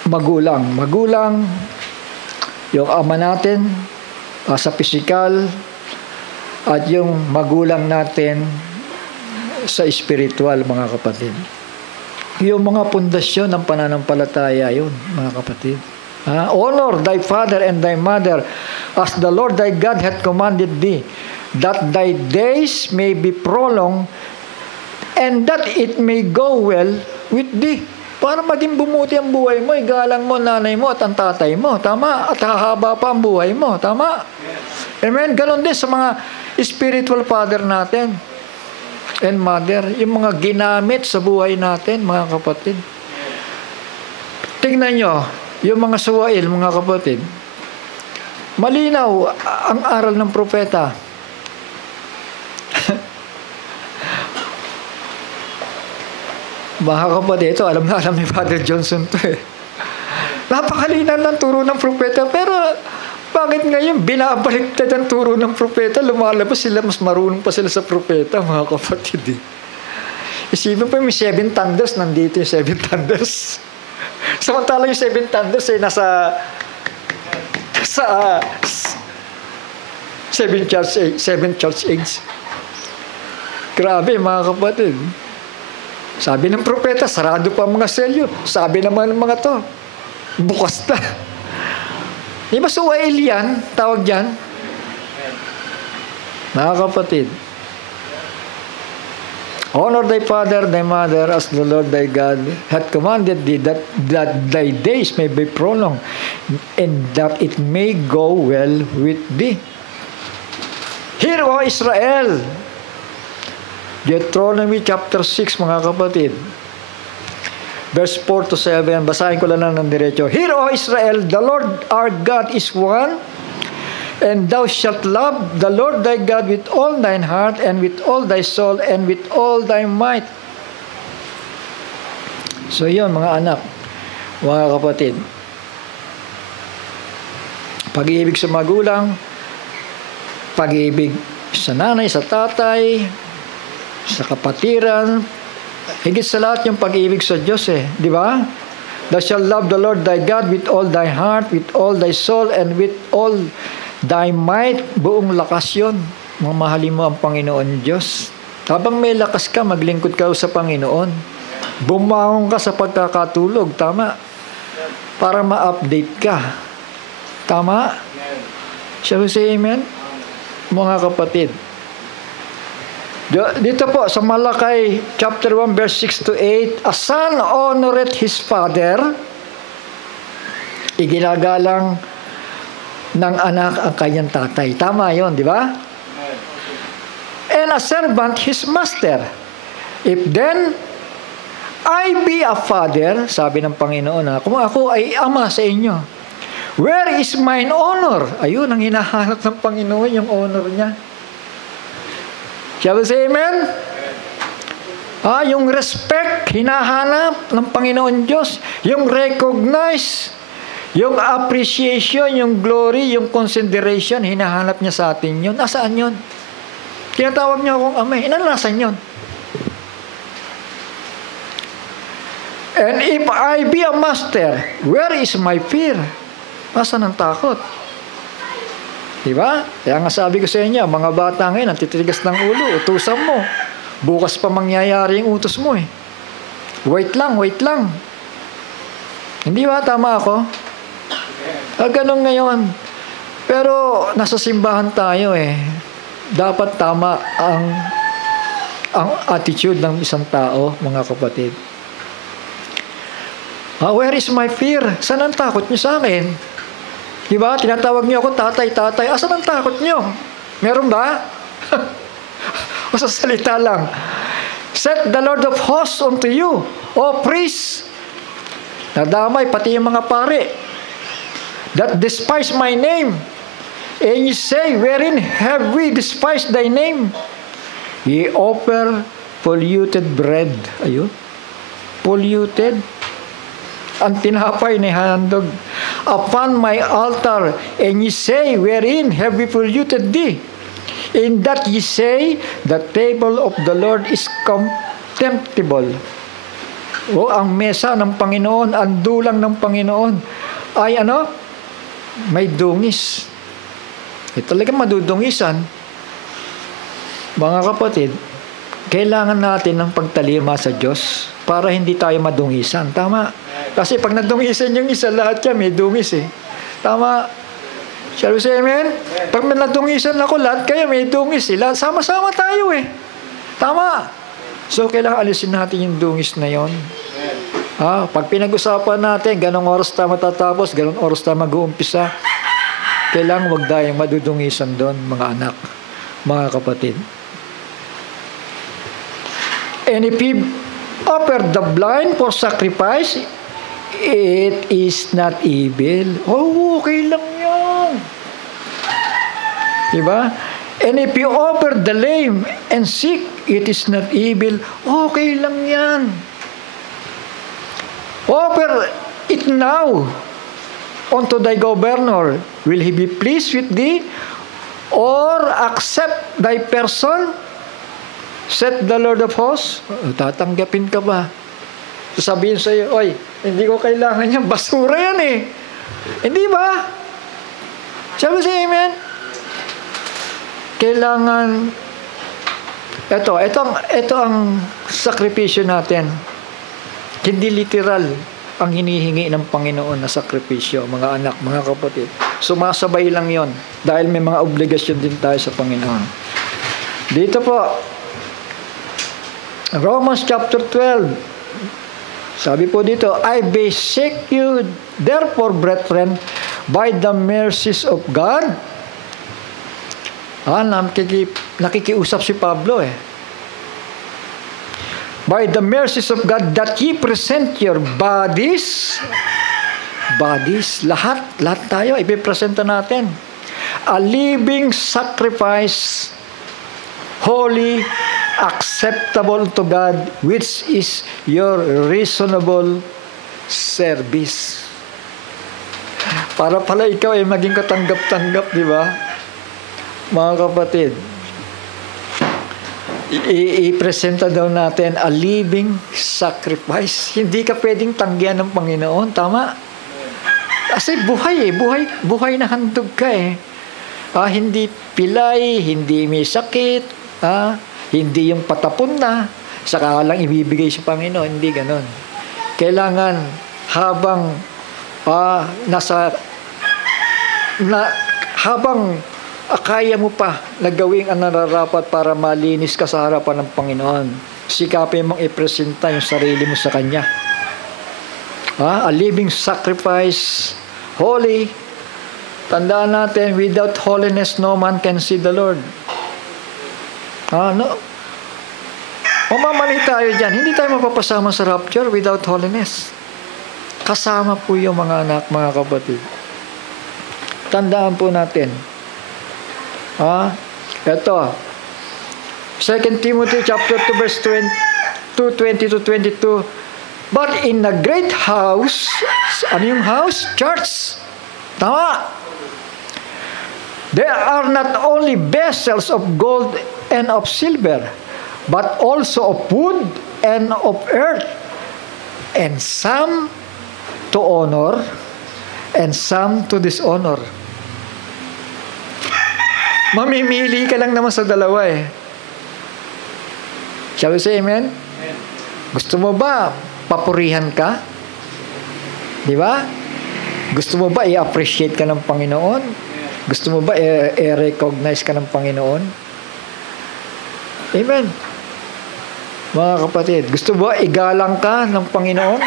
magulang, yung ama natin sa pisikal, at yung magulang natin sa spiritual, mga kapatid. Yung mga pundasyon ng pananampalataya yun, mga kapatid. Honor thy father and thy mother as the Lord thy God hath commanded thee, that thy days may be prolonged and that it may go well with thee. Para maging bumuti ang buhay mo, igalang mo nanay mo at ang tatay mo. Tama? At hahaba pa ang buhay mo. Tama? Amen? Ganon din sa mga spiritual father natin and mother. Yung mga ginamit sa buhay natin, mga kapatid. Tingnan nyo, yung mga suwail, mga kapatid. Malinaw ang aral ng propeta. Mga kapatid, ito alam ni Father Johnson to eh. Napakalinaw ng turo ng propeta, pero bakit ngayon binabaliktad ang turo ng propeta? Lumalabas sila, mas marunong pa sila sa propeta, mga kapatid eh. Isipin pa, may 7 thunders, nandito yung 7 thunders. Samantala yung 7 thunders ay nasa 7 church age. Grabe, mga kapatid. Sabi ng propeta, sarado pa ang mga selyo. Sabi naman ng mga to, bukas na. Di ba suwail yan? Tawag yan? Mga kapatid, honor thy father, thy mother, as the Lord thy God hath commanded thee, that thy days may be prolonged, and that it may go well with thee. Hear, O Israel! Deuteronomy chapter 6, mga kapatid. Verse 4 to 7. Basahin ko lang ng diretso. Hear, O Israel, the Lord our God is one, and thou shalt love the Lord thy God with all thine heart, and with all thy soul, and with all thy might. So yun, mga anak, mga kapatid. Pag-ibig sa magulang, pag-ibig sa nanay, sa tatay, sa kapatiran, higit sa lahat yung pag-ibig sa Diyos di ba? Thou shalt love the Lord thy God with all thy heart, with all thy soul, and with all thy might. Buong lakas yun. Mamahalin mo ang Panginoon Diyos. Habang may lakas ka, maglingkod ka sa Panginoon. Bumangon ka sa pagkakatulog, tama? Para ma-update ka. Tama? Shall we say amen? Mga kapatid. Dito po sa Malakay chapter 1 verse 6 to 8, a son honoreth his father. Iginagalang ng anak ang kanyang tatay. Tama 'yon, di ba? And a servant his master. If then I be a father, sabi ng Panginoon, kung ako ay ama sa inyo, where is mine honor? Ayun ang hinahanap ng Panginoon, yung honor niya. Shall we say amen? Yung respect, hinahanap ng Panginoon Diyos. Yung recognize, yung appreciation, yung glory, yung consideration, hinahanap niya sa atin yun. Nasaan yun? Tinatawag niya akong ama. Nasaan yun? And if I be a master, where is my fear? Nasaan ang takot? Diba? Kaya nga sabi ko sa inyo, mga bata ngayon, ang titirigas ng ulo, utusan mo. Bukas pa mangyayari yung utos mo Wait lang. Hindi ba? Tama ako? Ganun ngayon. Pero nasa simbahan tayo Dapat tama ang attitude ng isang tao, mga kapatid. Where is my fear? Saan ang takot niyo sa akin? Diba? Tinatawag niyo ako tatay. Asan ang takot niyo? Meron ba? O sa salita lang. Set the Lord of hosts unto you, O priest. Nadamay pati yung mga pare that despise my name. And you say, wherein have we despised thy name? Ye offer polluted bread. Ayun. Polluted. Ang tinapay ni handog upon my altar, and ye say, wherein have we polluted thee? In that ye say, the table of the Lord is contemptible. Ang mesa ng Panginoon, ang dulang ng Panginoon ay may dungis. Talagang madudungisan. Mga kapatid, kailangan natin ng pagtalima sa Diyos para hindi tayo madungisan. Tama? Kasi pag nadungisan yung isa, lahat yan may dungis Tama? Shall we say amen? Pag nadungisan ako, lahat kayo may dungis Sama-sama tayo Tama? So, kailangan alisin natin yung dungis na yon. Pag pinag-usapan natin, ganong oras tayo matatapos, ganong oras tayo mag-uumpisa, kailangan wag tayong madudungisan doon, mga anak, mga kapatid. And if he offered the blind for sacrifice, it is not evil. Okay lang yan. Diba? And if you offer the lame and sick, it is not evil. Okay lang yan. Offer it now unto thy governor. Will he be pleased with thee? Or accept thy person? Set the Lord of hosts. Tatanggapin ka ba? Sasabihin sa iyo, oy, hindi ko kailangan yan. Basura yan Hindi ba? Shall we say amen? Kailangan Ito ang sakripisyo natin. Hindi literal ang hinihingi ng Panginoon na sakripisyo, mga anak, mga kapatid. Sumasabay lang yon dahil may mga obligasyon din tayo sa Panginoon. Dito po, Romans chapter 12, sabi po dito, I beseech you, therefore, brethren, by the mercies of God. Nakikiusap si Pablo by the mercies of God, that ye present your bodies, lahat tayo, ipipresenta natin, a living sacrifice, holy, acceptable to God, which is your reasonable service. Para pala ikaw ay maging katanggap-tanggap, di ba? Mga kapatid, i-presenta daw natin a living sacrifice. Hindi ka pwedeng tanggihan ng Panginoon, tama? Kasi buhay na handog ka hindi pilay, hindi may sakit, hindi yung patapon na, saka lang ibibigay sa Panginoon, hindi ganon. Kailangan habang kaya mo pa na gawing ang nararapat para malinis ka sa harapan ng Panginoon, sikapin mong ipresenta yung sarili mo sa Kanya. A living sacrifice, holy. Tandaan natin, without holiness, no man can see the Lord. Mamamali tayo dyan. Hindi tayo mapapasama sa rapture without holiness. Kasama po yung mga anak, mga kapatid. Tandaan po natin. Ito. 2 Timothy chapter 2 verse 20-22. But in a great house, ano yung house? Church. Tama. There are not only vessels of gold and of silver, but also of wood and of earth, and some to honor, and some to dishonor. Mamimili ka lang naman sa dalawa Shall we say amen? Amen. Gusto mo ba papurihan ka? Di ba? Gusto mo ba i-appreciate ka ng Panginoon? Gusto mo ba i-recognize ka ng Panginoon? Amen. Mga kapatid, gusto mo ba igalang ka ng Panginoon?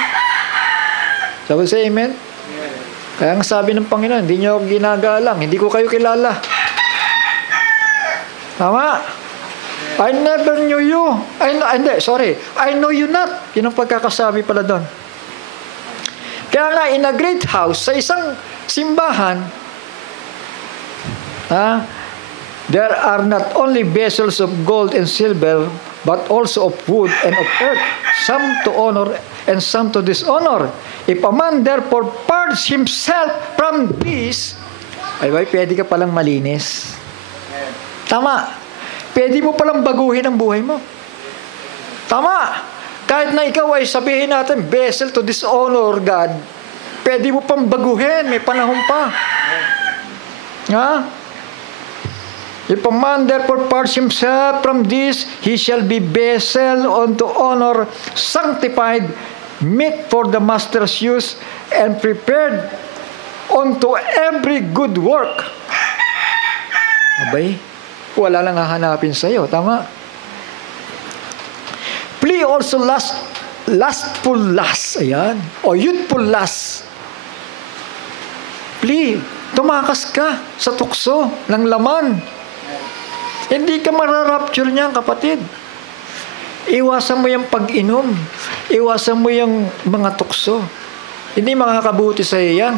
Shall we say amen? Kaya ang sabi ng Panginoon, hindi niyo ako ginagalang, hindi ko kayo kilala. Tama? I never knew you. I know you not. Yun ang pagkakasabi pala doon. Kaya nga, in a great house, sa isang simbahan, there are not only vessels of gold and silver, but also of wood and of earth, some to honor and some to dishonor. If a man therefore purge himself from these, pwede ka palang malinis. Tama. Pwede mo palang baguhin ang buhay mo. Tama. Kahit na ikaw ay sabihin natin, vessel to dishonor God, pwede mo pang baguhin. May panahon pa. If a man therefore purge himself from this, he shall be vessel unto honor, sanctified, meet for the master's use, and prepared unto every good work. Wala lang hahanapin sa'yo. Tama? Flee also lustful lust. Ayan. O youthful lust. Flee. Tumakas ka sa tukso ng laman. Hindi ka mararapture niyan, kapatid. Iwasan mo yung pag-inom. Iwasan mo yung mga tukso. Hindi makakabuti sa'yo yan.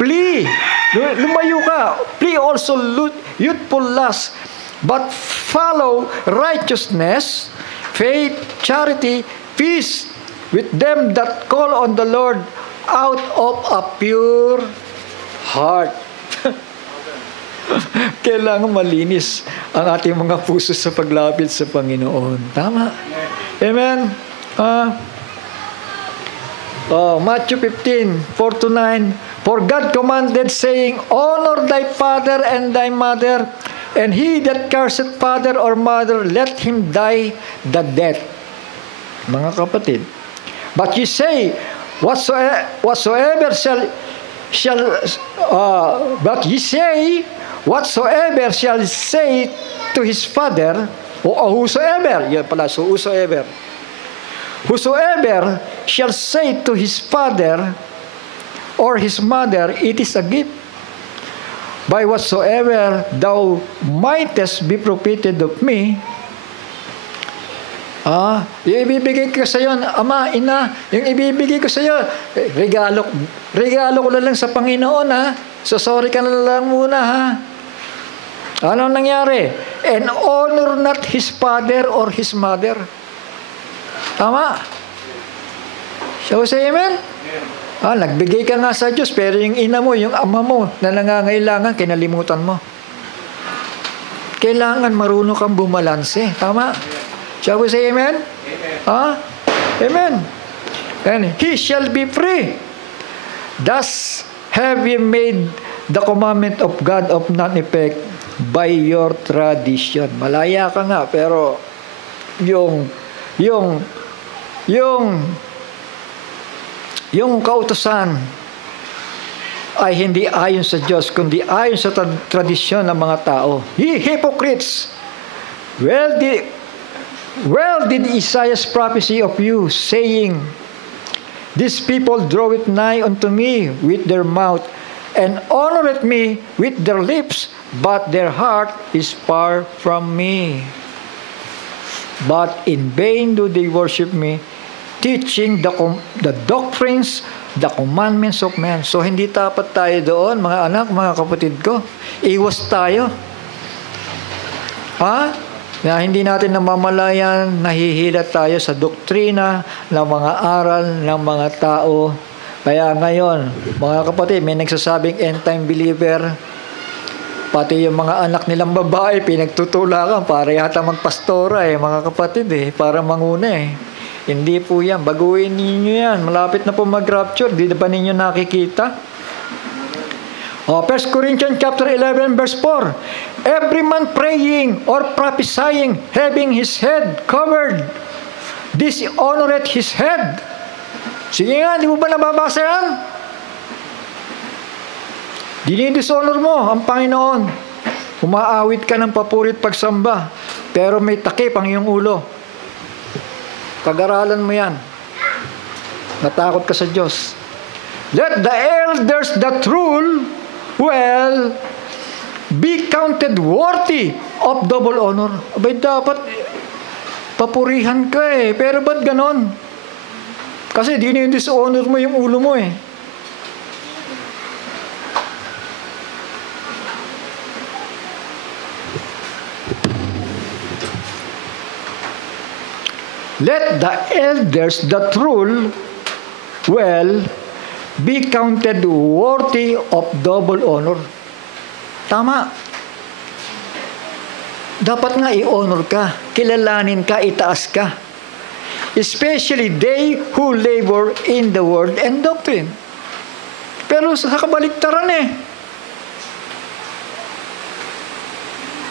Flee. Lumayo ka. Flee also youthful lust, but follow righteousness, faith, charity, peace with them that call on the Lord out of a pure heart. Kailangan malinis ang ating mga puso sa paglapit sa Panginoon. Tama? Amen? Matthew 15, 4-9. For God commanded, saying, Honor thy father and thy mother, and he that curseth father or mother, let him die the death. Mga kapatid. But ye say, whatsoever shall say to his father, o whosoever, yan pala, so whosoever shall say to his father or his mother, it is a gift. By whatsoever thou mightest be profited of me, yung ibibigay ko sa iyo, ama, ina, yung ibibigay ko sa iyo, regalo ko na lang sa Panginoon, ha? So sorry ka na lang muna, ha? Ano nangyari? And honor not his father or his mother. Tama? So say amen? Nagbigay ka nga sa Diyos, pero yung ina mo, yung ama mo, na nangangailangan, kinalimutan mo. Kailangan marunong kang bumalanse. Tama? Shall we say amen? Amen. And he shall be free. Thus have ye made the commandment of God of none effect by your tradition. Malaya ka nga, pero yung kautusan ay hindi ayon sa Diyos, kundi ayon sa tradisyon ng mga tao. Ye hypocrites! Well did Isaiah's prophecy of you, saying, These people draw it nigh unto me with their mouth, and honoreth me with their lips, but their heart is far from me. But in vain do they worship me, teaching the doctrines, the commandments of men. So hindi tapat tayo doon, mga anak, mga kapatid ko. Iwas tayo. Na hindi natin namamalayan, nahihila tayo sa doktrina ng mga aral ng mga tao. Kaya ngayon, mga kapatid, may nagsasabing end-time believer, pati yung mga anak nilang babae, pinagtutulakan para yata magpastora mga kapatid para manguna Hindi po yan. Baguhin ninyo yan. Malapit na po mag-rapture. Di ba ninyo nakikita? 1 Corinthians chapter 11 verse 4. Every man praying or prophesying, having his head covered, dishonoreth his head. Sige nga, di mo ba nababasa yan? Dinidishonor mo ang Panginoon. Umaawit ka ng papurit pagsamba, pero may takip ang iyong ulo. Pag-aralan mo yan. Natakot ka sa Diyos. Let the elders that rule well be counted worthy of double honor. Abay, dapat papurihan ka pero ba't ganon? Kasi dinidishonor mo yung ulo mo Let the elders that rule well be counted worthy of double honor. Tama. Dapat nga i-honor ka, kilalanin ka, itaas ka. Especially they who labor in the word and doctrine. Pero sa kabaliktaran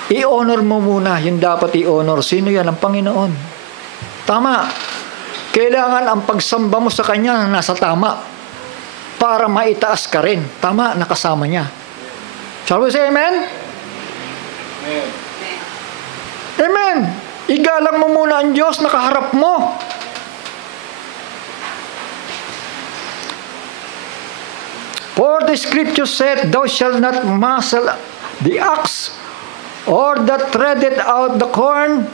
i-honor mo muna, yung dapat i-honor. Sino yan? Ang Panginoon. Tama. Kailangan ang pagsamba mo sa Kanya nasa tama para maitaas ka rin. Tama, nakasama niya. Shall we say amen? Amen. Amen. Igalang mo muna ang Diyos, nakaharap mo. For the scripture said, Thou shalt not muzzle the ox, or that treadeth out the corn,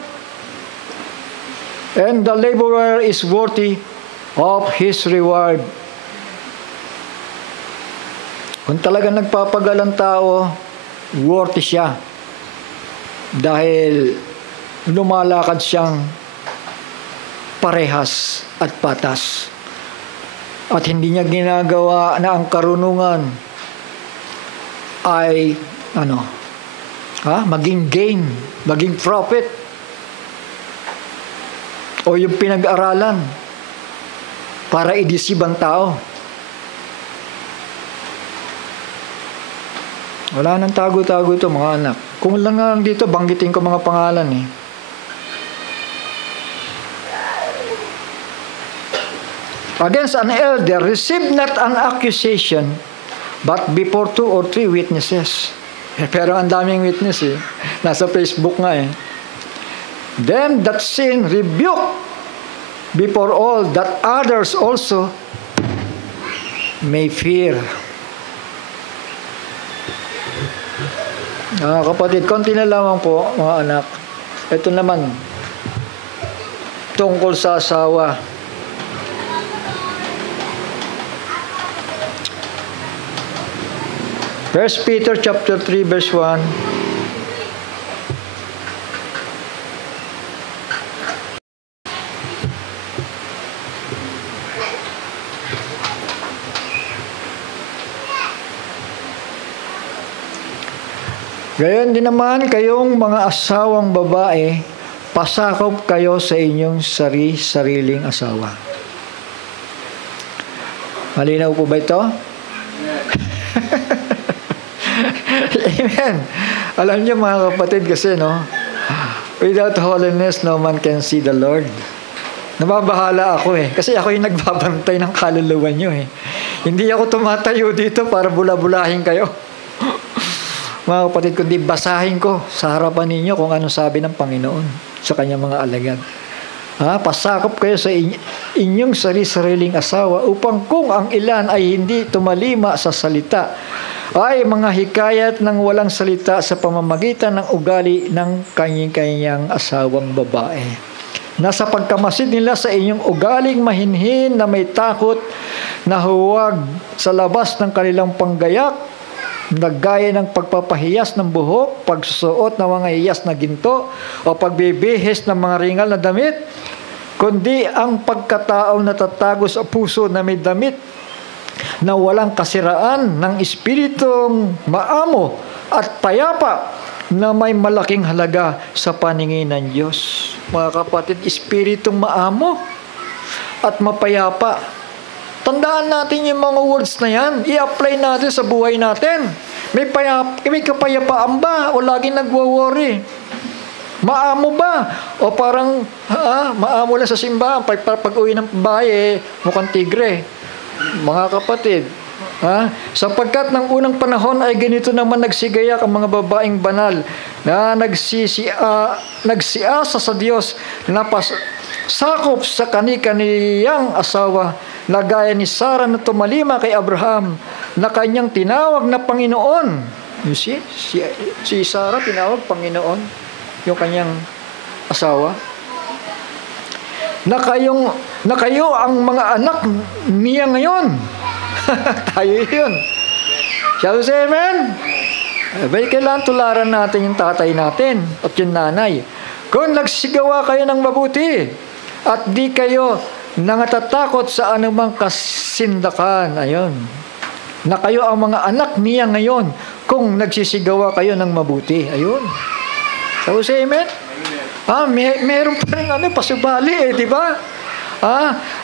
and the laborer is worthy of his reward. Kung talaga nagpapagalang tao, worthy siya. Dahil lumalakad siyang parehas at patas. At hindi niya ginagawa na ang karunungan ay maging gain, maging profit. O yung pinag-aralan para i-deceive ang tao. Wala nang tago-tago ito, mga anak. Kung lang nga dito, banggitin ko mga pangalan eh. Against an elder, receive not an accusation, but before 2 or 3 witnesses. Pero ang daming witness eh. Nasa Facebook nga eh. Them that sin, rebuke before all, that others also may fear. Kapatid, konti na lamang po, mga anak. Ito naman, tungkol sa asawa. First Peter chapter 3 verse 1. Gayon din naman kayong mga asawang babae, pasakop kayo sa inyong sariling asawa. Malinaw po ba ito? Amen. Alam niyo mga kapatid kasi, no? Without holiness, no man can see the Lord. Nababahala ako eh. Kasi ako yung nagbabantay ng kaluluwa niyo eh. Hindi ako tumatayo dito para bula-bulahin kayo. Mga kapatid, kundi basahin ko sa harapan ninyo kung ano sabi ng Panginoon sa kanyang mga alagad. Pasakop kayo sa inyong sariling asawa upang kung ang ilan ay hindi tumalima sa salita, ay mga hikayat ng walang salita sa pamamagitan ng ugali ng kanyang asawang babae. Nasa pagkamasid nila sa inyong ugaling mahinhin na may takot na huwag sa labas ng kanilang panggayak, naggaya ng pagpapahiyas ng buhok, pagsusuot ng mga hiyas na ginto, o pagbibihis ng mga ringal na damit, kundi ang pagkataong natatago sa puso na may damit na walang kasiraan ng espiritong maamo at payapa na may malaking halaga sa paningin ng Diyos. Mga kapatid, espiritong maamo at mapayapa. Tandaan natin yung mga words na yan. I-apply natin sa buhay natin. May kapayapaan ba? O laging nagwo-worry? Maamo ba? O parang maamo lang sa simbahan. Pag-uwi ng bahay, mukhang tigre. Mga kapatid, sapagkat ng unang panahon ay ganito naman nagsigayak ang mga babaeng banal na nagsiasa sa Diyos na sakop sa kani-kaniyang asawa na gaya ni Sarah na tumalima kay Abraham na kanyang tinawag na Panginoon. You see? Si Sarah tinawag Panginoon, yung kanyang asawa. Na kayo ang mga anak niya ngayon. Tayo yun. Shall we say amen? Kailangan tularan natin yung tatay natin at yung nanay. Kung nagsigawa kayo ng mabuti at di kayo nangatatakot sa anumang kasindakan, ayun, na kayo ang mga anak niya ngayon kung nagsisigawa kayo ng mabuti. Ayun. Shall we say amen? Meron pa rin pasubali di ba?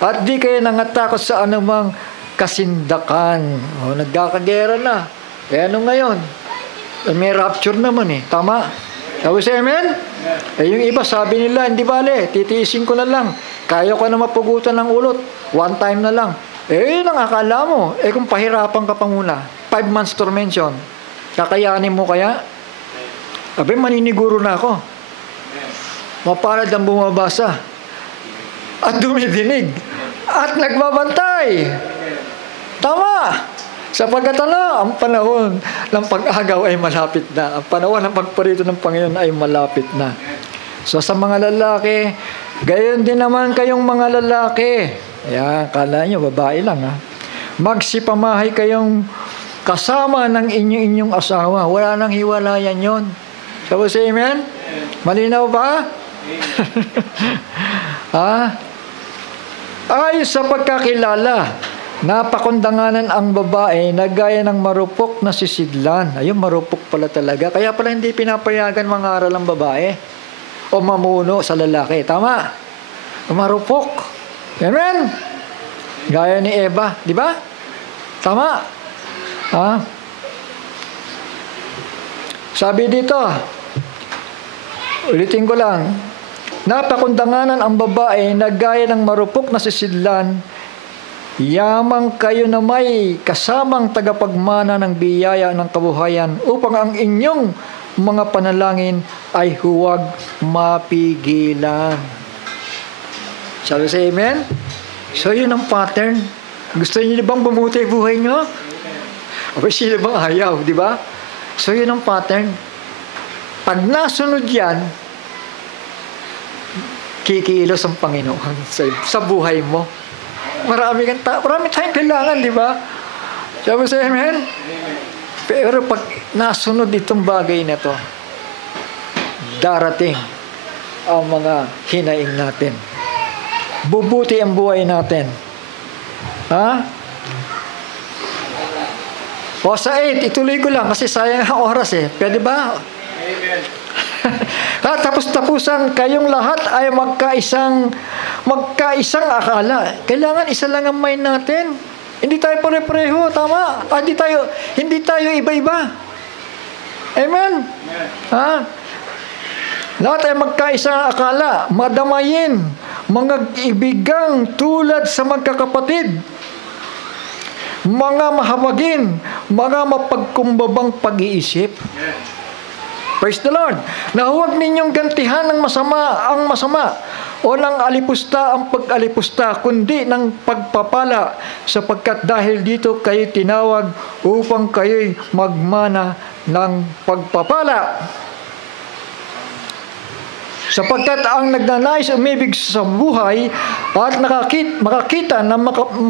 At di kayo nangatakot sa anumang kasindakan. Nagkakagera na. Ano ngayon? May rapture naman Tama? Shall we say amen? Yung iba sabi nila, hindi bale, titiisin ko na lang. Kaya ko na mapugutan ng ulot. One time na lang. Yun ang akala mo. Kung pahirapan ka pa muna, 5 months tormention, kakayanin mo kaya? Maniniguro na ako. Mapalad ang bumabasa at dumidinig at nagbabantay. Tama! Sapagkat ang panahon ng pag-agaw ay malapit na. Ang panahon ng pagparito ng Panginoon ay malapit na. So sa mga lalaki, gayon din naman kayong mga lalaki. Kala nyo, babae lang Magsipamahay kayong kasama ng inyong asawa. Wala nang hiwalayan yon. So say amen? Malinaw ba? Ay sa pagkakilala, napakundanganan ang babae na gaya ng marupok na sisidlan. Ayun, marupok pala talaga. Kaya pala hindi pinapayagan mangaral ang babae o mamuno sa lalaki. Tama? Marupok. Amen? Gaya ni Eva, di ba? Tama? Ha? Sabi dito, ulitin ko lang, napakundanganan ang babae na gaya ng marupok na sisidlan, yamang kayo na may kasamang tagapagmana ng biyaya ng kabuhayan upang ang inyong mga panalangin ay huwag mapigilan. Sabi sa amen? So yun ang pattern. Gusto niyo bang bumuti buhay niyo? O sino bang ayaw, di ba? So yun ang pattern. Pag nasunod yan, kikilos ang Panginoon sa buhay mo. Marami tayong kailangan, di ba? Sabi sa amen? Pero pag nasunod itong bagay na to, darating ang mga hinaing natin. Bubuti ang buhay natin. Ha? O sa 8, ituloy ko lang kasi sayang ang oras eh. Pwede ba? Amen. Tapos-tapusan kayong lahat ay magkaisang akala. Kailangan isa lang ang mind natin. Hindi tayo pare-pareho, tama? Hindi tayo iba-iba. Amen? Ha? Lahat ay magkaisang akala, madamayin, mga ibigang tulad sa magkakapatid, mga mahabagin, mga mapagkumbabang pag-iisip. Praise the Lord. Na huwag ninyong gantihan ng ang masama o ng alipusta ang pag-alipusta, kundi ng pagpapala, sapagkat dahil dito kayo tinawag upang kayo'y magmana ng pagpapala. Sapagkat ang nagnanais umibig sa buhay at makakita ng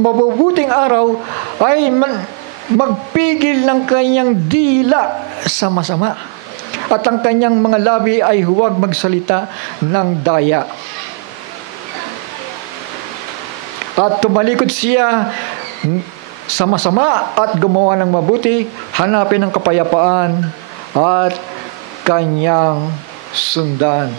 mabubuting araw ay magpigil ng kanyang dila sa masama. At ang kanyang mga labi ay huwag magsalita ng daya. At tumalikod siya sa masama at gumawa ng mabuti, hanapin ang kapayapaan at kanyang sundan.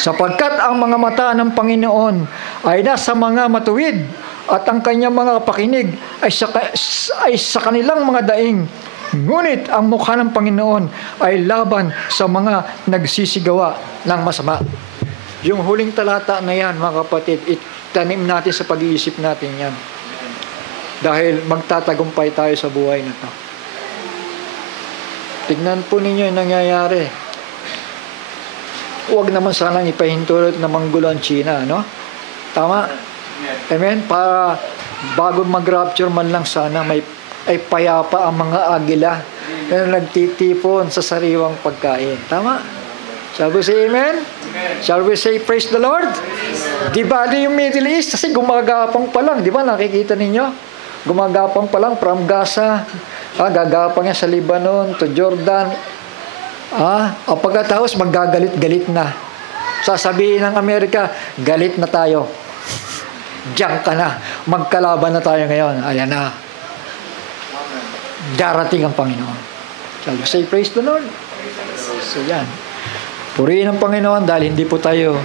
Sapagkat ang mga mata ng Panginoon ay nasa mga matuwid at ang kanyang mga pakinig ay sa kanilang mga daing. Ngunit ang mukha ng Panginoon ay laban sa mga nagsisigawa ng masama. Yung huling talata na yan, mga kapatid, itanim natin sa pag-iisip natin yan. Dahil magtatagumpay tayo sa buhay na to. Tignan po ninyo yung nangyayari. Huwag naman sanang ipahintulot na manggulo ang China, no? Tama? Amen? Para bago mag-rapture man lang sana ay payapa ang mga agila na nagtitipon sa sariwang pagkain. Tama? Shall we say amen? Shall we say praise the Lord? Di ba yung Middle East? Kasi gumagapang pa lang. Di ba nakikita ninyo? Gumagapang pa lang from Gaza. Gagapang yan sa Lebanon to Jordan. O pagkatapos maggagalit-galit na. Sasabihin ng Amerika, galit na tayo. Diyan ka na. Magkalaban na tayo ngayon. Ayan na. Darating ang Panginoon. Shall we say praise the Lord? So yan. Purihin ang Panginoon dahil hindi po tayo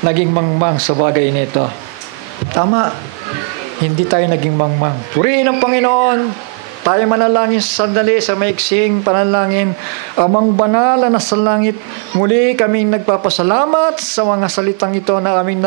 naging mangmang sa bagay nito. Tama. Hindi tayo naging mangmang. Purihin ang Panginoon. Tayo manalangin sa sandali sa maiksing panalangin. Amang banal na nasa langit, muli kaming nagpapasalamat sa mga salitang ito na aming